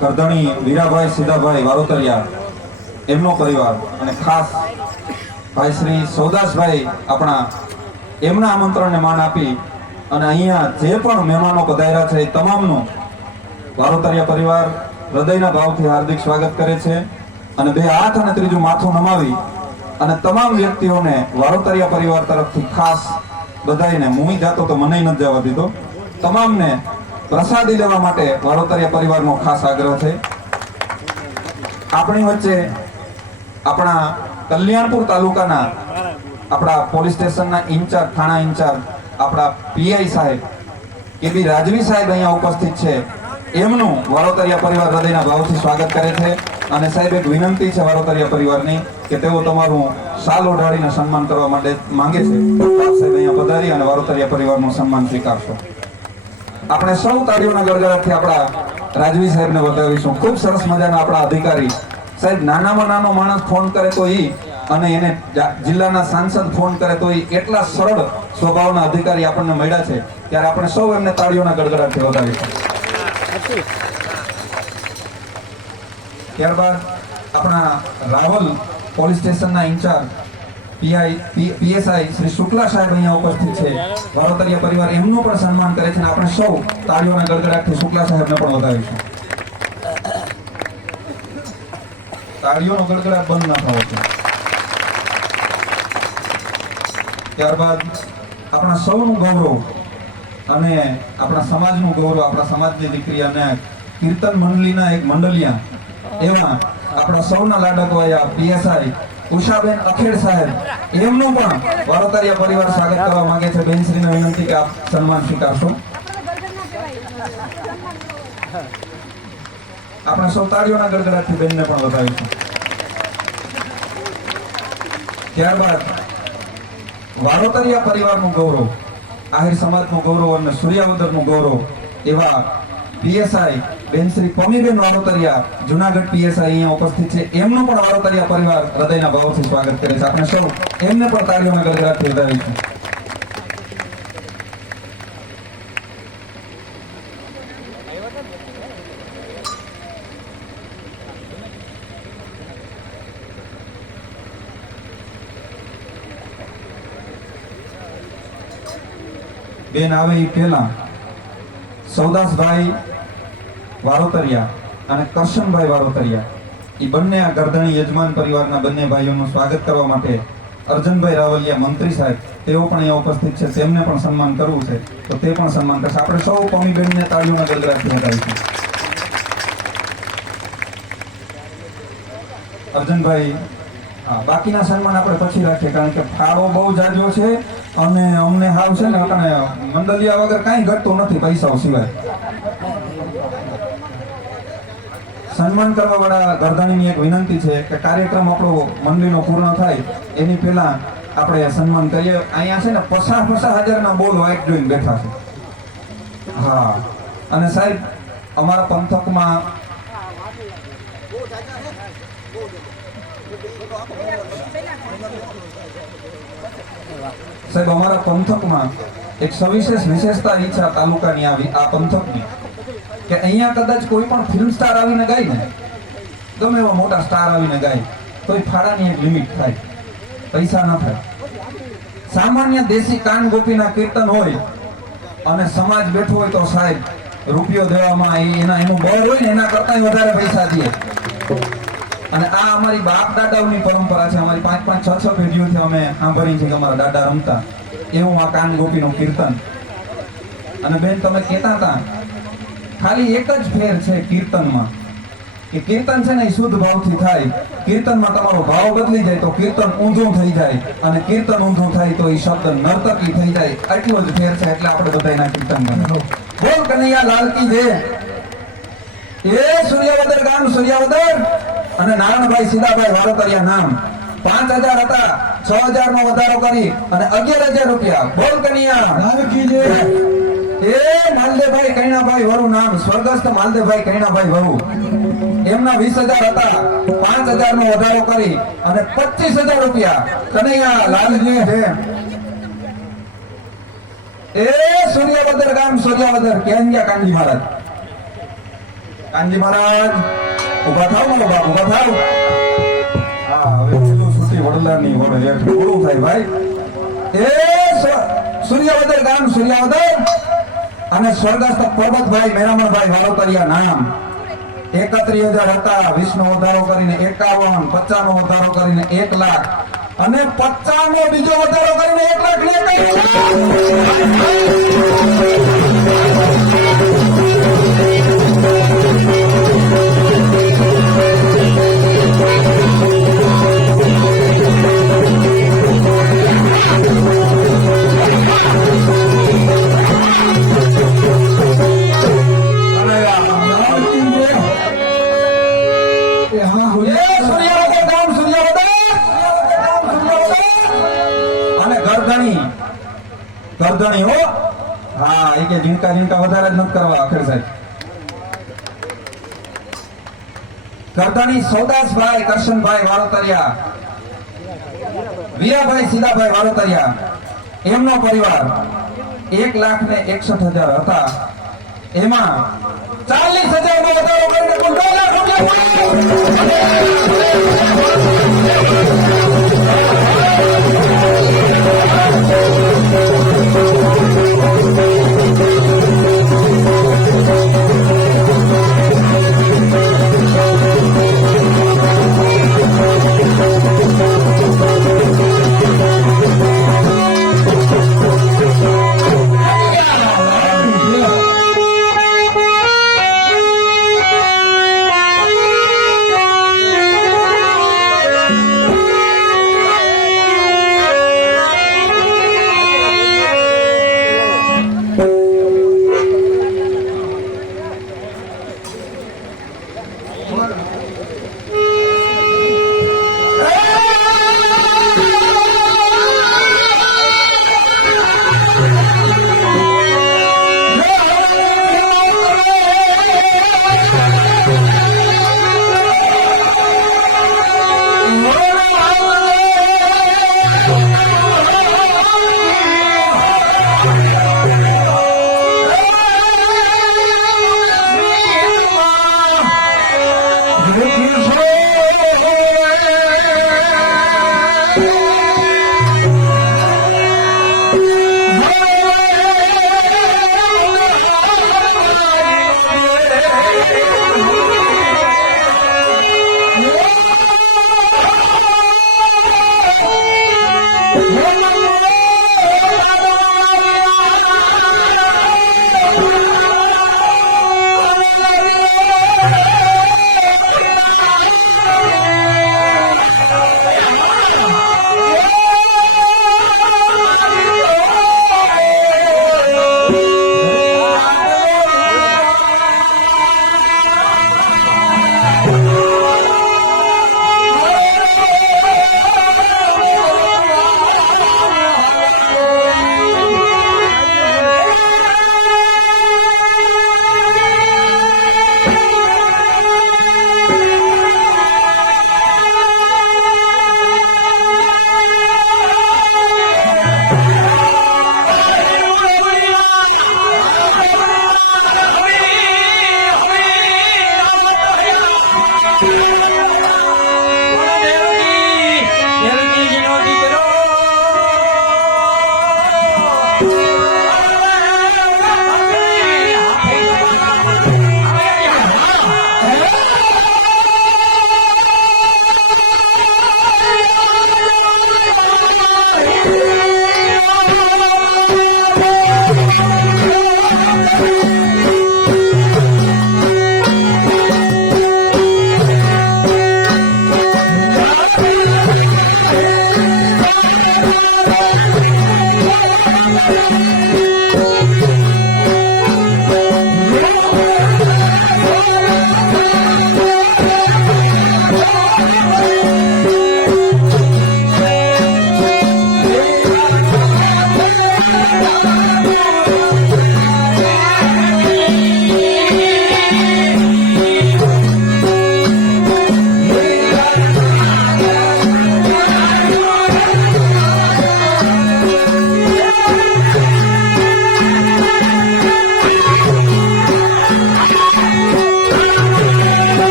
કરધણી વીરાભાઈ સીધાભાઈ વારોતરિયા એમનો પરિવાર અને ખાસ ભાઈ શ્રી સૌદાસભાઈ આપણા એમના આમંત્રણને માન આપી અને અહીંયા જે પણ મહેમાનો પધાર્યા છે એ તમામનું વારોતરિયા પરિવાર હૃદયના ભાવથી હાર્દિક સ્વાગત કરે છે અને બે હાથ અને ત્રીજું માથું નમાવી અને તમામ વ્યક્તિઓને વારોતરિયા પરિવાર તરફથી ખાસ બધાઈને મુઈ જાતો તો મને નથી જવા દીધો, તમામને પ્રસાદી લેવા માટે વારોતરિયા પરિવારનો ખાસ આગ્રહ છે. આપણી વચ્ચે આપણા કલ્યાણપુર તાલુકાના આપણા પોલીસ સ્ટેશનના ઇન્ચાર્જ, થાણા ઇન્ચાર્જ, આપણા પીઆઈ સાહેબ કે બી રાજવી સાહેબ અહીંયા ઉપસ્થિત છે. એમનું વારોતરિયા પરિવાર હૃદયના ભાવથી સ્વાગત કરે છે અને સાહેબ એક વિનંતી છે વારોતરિયા પરિવારની કે તેઓ તમારું શાલ ઓઢાડીને સન્માન કરવા માટે માંગે છે. આપ સાહેબ અહીંયા પધારી અને વારોતરિયા પરિવારનું સન્માન સ્વીકારશો. આપણે સૌ તાળીઓના ગડગડાટથી આપણા રાજવી સાહેબને વધાવીશું. ખૂબ સરસ મજાના આપણા અધિકારી સાહેબ, નાનામાં નાનો માણસ ફોન કરે તો ઈ અને એને જિલ્લાના સાંસદ ફોન કરે તો ઈ એટલા સરળ સ્વભાવના અધિકારી આપણને મળ્યા છે, ત્યારે આપણે સૌ એમને તાળીઓના ગડગડાટથી વધાવીશું. ત્યારબાદ આપણા રાવલ પોલીસ સ્ટેશનના ઇન્ચાર્જ પીએસઆઈ શ્રી શુક્લા સાહેબ અહીંયા ઉપસ્થિત છે. વારોતરિયા પરિવાર એમનું પણ સન્માન કરે છે અને આપણે સૌ તાળીઓના ગડગડાટથી શુક્લા સાહેબને પણ વધાવીશું. તાળીઓનો ગડગડાટ બંધ ન થવો જોઈએ. ત્યારબાદ આપણા સૌનું ગૌરવ અને આપણા સમાજનું ગૌરવ, આપણા સમાજની દીકરી અને કીર્તન મંડળીના એક મંડલિયા એવા આપણા સૌના લાડકવાયા પીએસઆઈ ઉષાબેન અખેડ સાહેબ, એમનું પણ વારોતરિયા પરિવાર સ્વાગત કરવા માંગે છે. બેનશ્રીને વિનંતી કે આપ સન્માન સ્વીકારશો. આપણે સૌ તાળીઓના ગડગડાટથી બેનને પણ વધાવીશું. ત્યારબાદ વારોતરિયા પરિવારનું ગૌરવ, આહિર સમાજનું ગૌરવ અને સૂર્યાવદરનું ગૌરવ એવા પીએસઆઈ બેનશ્રી પમીબેન વારોતરિયા જુનાગઢ પીએસઆઈ અહીંયા ઉપસ્થિત છે. એમનું પણ વારોતરિયા પરિવાર હૃદયના ભાવથી સ્વાગત કરે છે. આપણે સૌ એમને પણ તાળીઓના ગડગડાટથી વધાવીશું. બેન આવે એ પહેલા સૌદાસભાઈ વારોતરિયા અને કરશનભાઈ વારોતરિયા એ બંને આ ગરધણી યજમાન પરિવારના બંને ભાઈઓનું સ્વાગત કરવા માટે અર્જનભાઈ રાવલિયા મંત્રી સાહેબ તેઓ પણ અહીંયા ઉપસ્થિત છે. તેમને પણ સન્માન કરવું છે તો તે પણ સન્માન કરશે. આપણે સૌ પમીબેનને તાળીઓના ગડગડાટથી વધાવીશું. અર્જનભાઈ, હા, બાકીના સન્માન આપણે પછી રાખીએ કારણ કે ફાળો બહુ જાજો છે અને અમને હાવ છે ને આપણે મંડલિયા વગર કાંઈ ઘટતું નથી પૈસાઓ સિવાય. સન્માન કરવા વાળા ગરધાણીની એક વિનંતી છે કે કાર્યક્રમ આપણો મંડળીનો પૂર્ણ થાય એની પહેલા આપણે સન્માન કરીએ. અહીંયા છે ને 50,000 બોલ વ્હાઈટ જોઈને બેઠા છે. હા, અને સાહેબ અમારા પંથકમાં સાહેબ અમારા પંથકમાં એક સવિશેષ વિશેષતા ઈ છે આ તાલુકાની આવી આ પંથકની કે અહીંયા કદાચ કોઈ પણ ફિલ્મ સ્ટાર આવીને ગાય ને, ગમે એવા મોટા સ્ટાર આવીને ગાય તો એ ફાળાની એક લિમિટ થાય, પૈસા ન થાય. સામાન્ય દેશી કાન ગોપીના કીર્તન હોય અને સમાજ બેઠો હોય તો સાહેબ રૂપિયો દેવામાં એનું બળ હોય ને એના કરતા વધારે પૈસા દે. અને આ અમારી બાપ દાદાઓની પરંપરા છે. અમારી 5-5, 6-6 પેઢીઓથી અમે સાંભળી છે કે અમારા દાદા રમતા એવું આ કાન ગોપીનું કીર્તન. અને બેન તમે કહેતા હતા ખાલી એક જ ફેર છે કીર્તનમાં કે કીર્તન છે ને એ શુદ્ધ ભાવથી થાય. કીર્તનમાં તમારો ભાવ બદલી જાય તો કીર્તન ઊંધું થઈ જાય અને કીર્તન ઊંધું થાય તો એ શબ્દ નર્તકી થઈ જાય. એટલો જ ફેર છે. એટલે આપણે બધાના કીર્તન બોલ કનૈયા લાલ કી જય. એ સૂર્યાવદર ગામ સૂર્યાવદર અને નારણભાઈ સીધાભાઈ વારોતરિયા નામ 5,000 હતા, 6,000 નો વધારો કરી અને 11,000 રૂપિયા. બોલ કનૈયા લાલ કી જય. એ માલદેવભાઈ કૈણાભાઈ વરુ નામ સ્વર્ગસ્થ માલદેવભાઈ કૈણાભાઈ વરુ એમના 20,000 હતા, 5,000 નો વધારો કરી અને 25,000 રૂપિયા કનૈયા લાલજી છે. એ સૂર્યાવદર ગામ સૂર્યાવદર કેન્યા કાંજી મહારાજ કાનજી મહારાજ ઊભા થાવ મારો બાપ ઊભા થાવ. હા હવે પેલું છૂટી વડલાની વડે હેઠ પૂરું થાય ભાઈ. એ સૂર્યાવદર ગામ સૂર્યાવદર અને સ્વર્ગસ્થ પરબતભાઈ મેરામણભાઈ વાલોતરિયા નામ 31,000 હતા. 20 નો વધારો કરીને 51, 50 નો વધારો કરીને 1 લાખ અને 50 નો બીજો વધારો કરીને 1 લાખ. સૂર્યાવદર ગામ સૂર્યાવદર અને ગરધણી હો. હા એ કે ઝીણકા વધારે જ નથી કરવા અખર સાહેબ. ગરધણી સૌદાસભાઈ કરશનભાઈ વારોતરિયા, વીરાભાઈ સીધાભાઈ વારોતરિયા એમનો પરિવાર 1,61,000 હતા. એમાં 40,000 નો વધારો કરીને કુલ 2 લાખ હા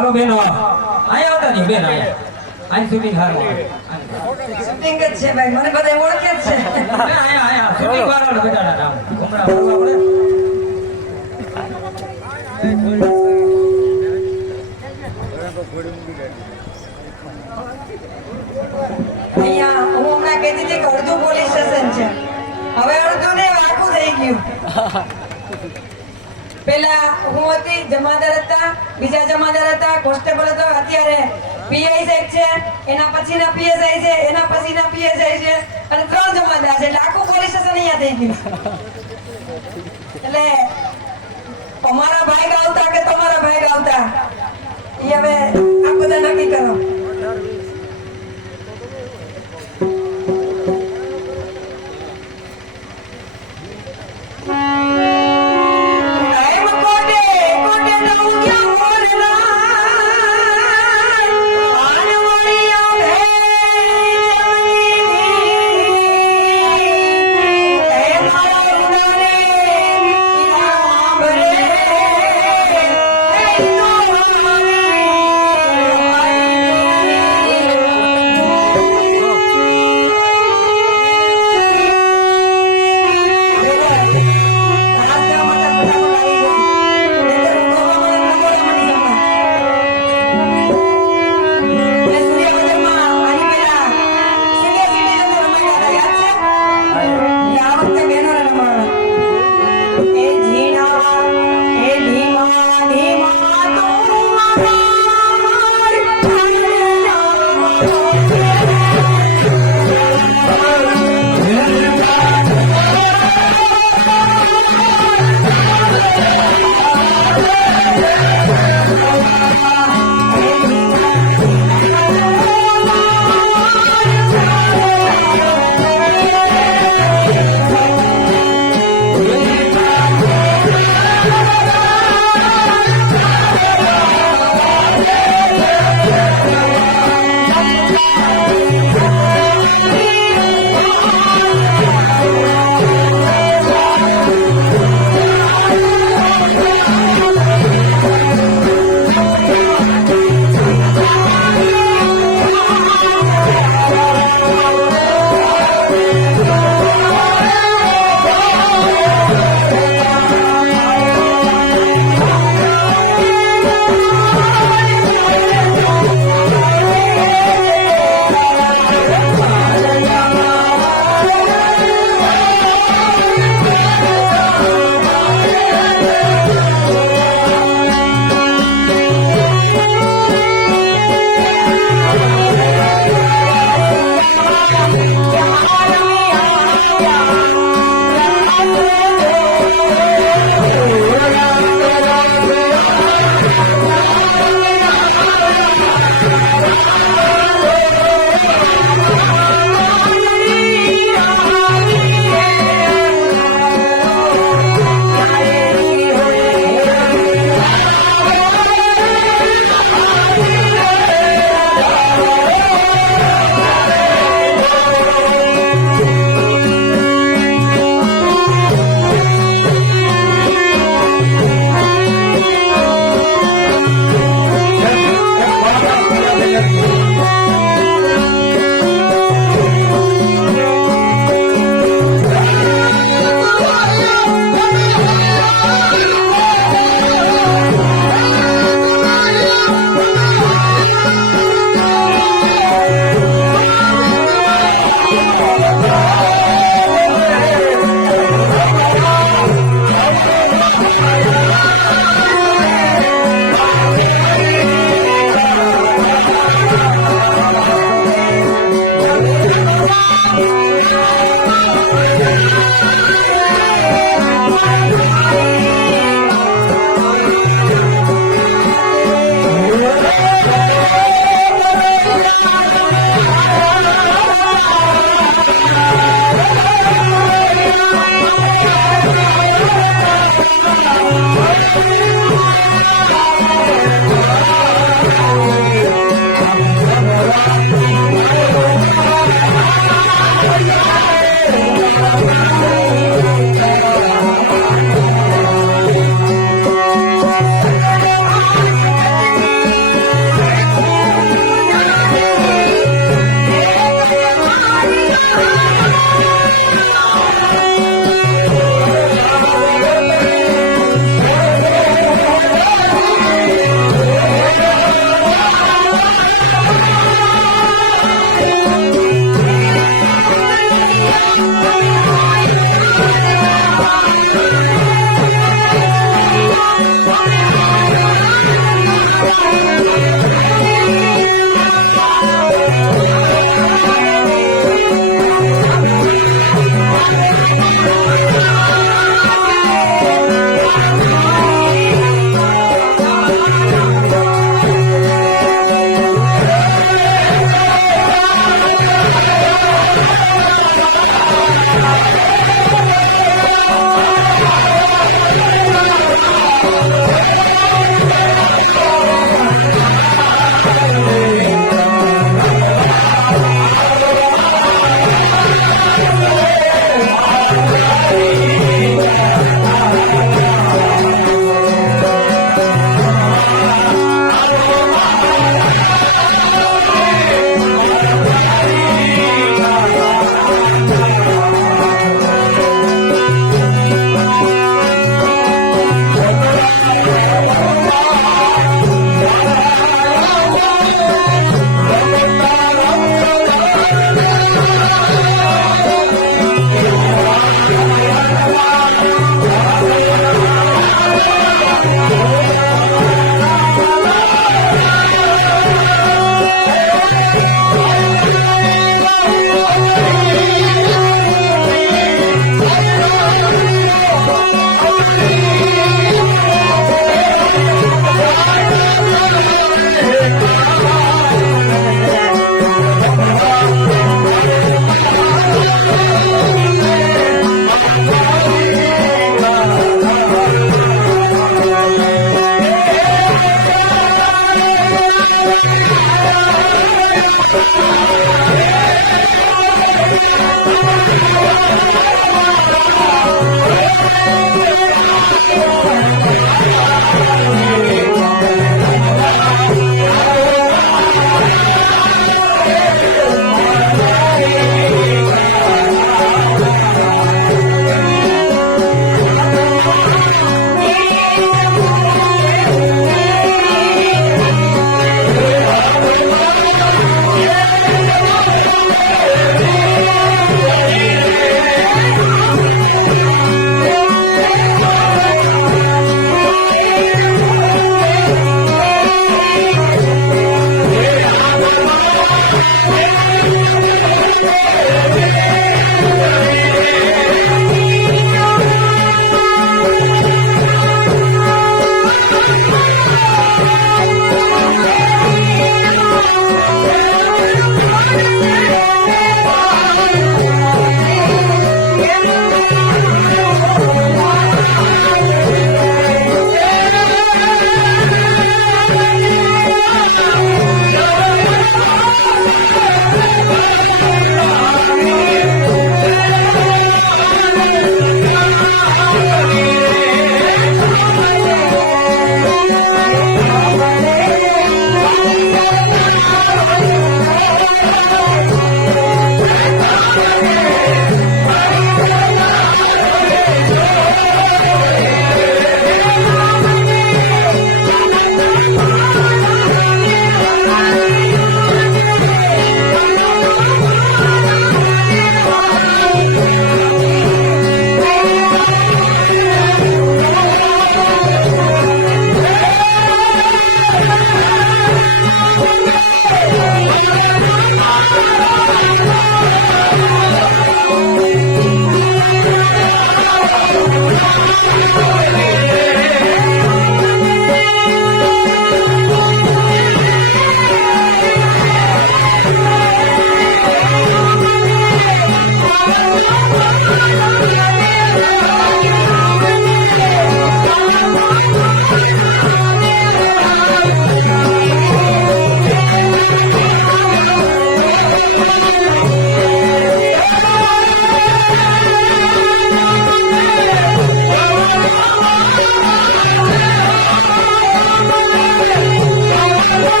હાલો બેન અહીંયા આવતા નહીં બેન અહીંયા અહીં શૂટિંગ હારું શૂટિંગ જ છે ભાઈ, મને બધા ઓળખે જ છે. અહીંયા શૂટિંગ વાળા બેટા નામ હમણાં આપણે અહીંયા હું હમણાં કહેતી હતી કે અડધું પોલીસ સ્ટેશન છે, હવે અડધું ને આખું થઈ ગયું. પેલા હું હતી, જમાદાર હતા, બીજા જમાદાર હતા, કોન્સ્ટેબલ હતો, અત્યારે પીઆઈ સાહેબ છે, એના પછીના પીએસઆઈ છે, એના પછીના પીએસઆઈ છે, અને 3 જમાદાર છે, એટલે આખું પોલીસ સ્ટેશન અહીંયા થઈ ગયું. એટલે અમારા ભાઈ ગાવતા કે તમારા ભાઈ ગાવતા એ હવે આ બધા નક્કી કરો.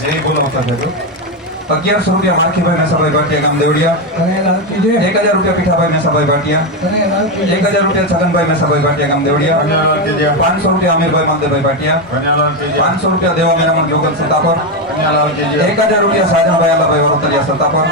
જય બોલાવતા થયો 1100 રૂપિયા માખીભાઈ મેસાભાઈ ભાટિયા ગામ દેવડિયા. કનૈયાલાલ કી જય 1000 રૂપિયા પીઠાભાઈ મેસાભાઈ ભાટિયા. કનૈયાલાલ કી જય 1000 રૂપિયા છગનભાઈ મેસાભાઈ ભાટિયા ગામ દેવડિયા. 500 રૂપિયા અમીરભાઈ માંગદેભાઈ ભાટિયા. 500 રૂપિયા દેવા મેરામણ જોગલ સત્તાપર. 1000 રૂપિયા શાહજહાનભાઈ આલાભાઈ વરોતરિયા સત્તાપર.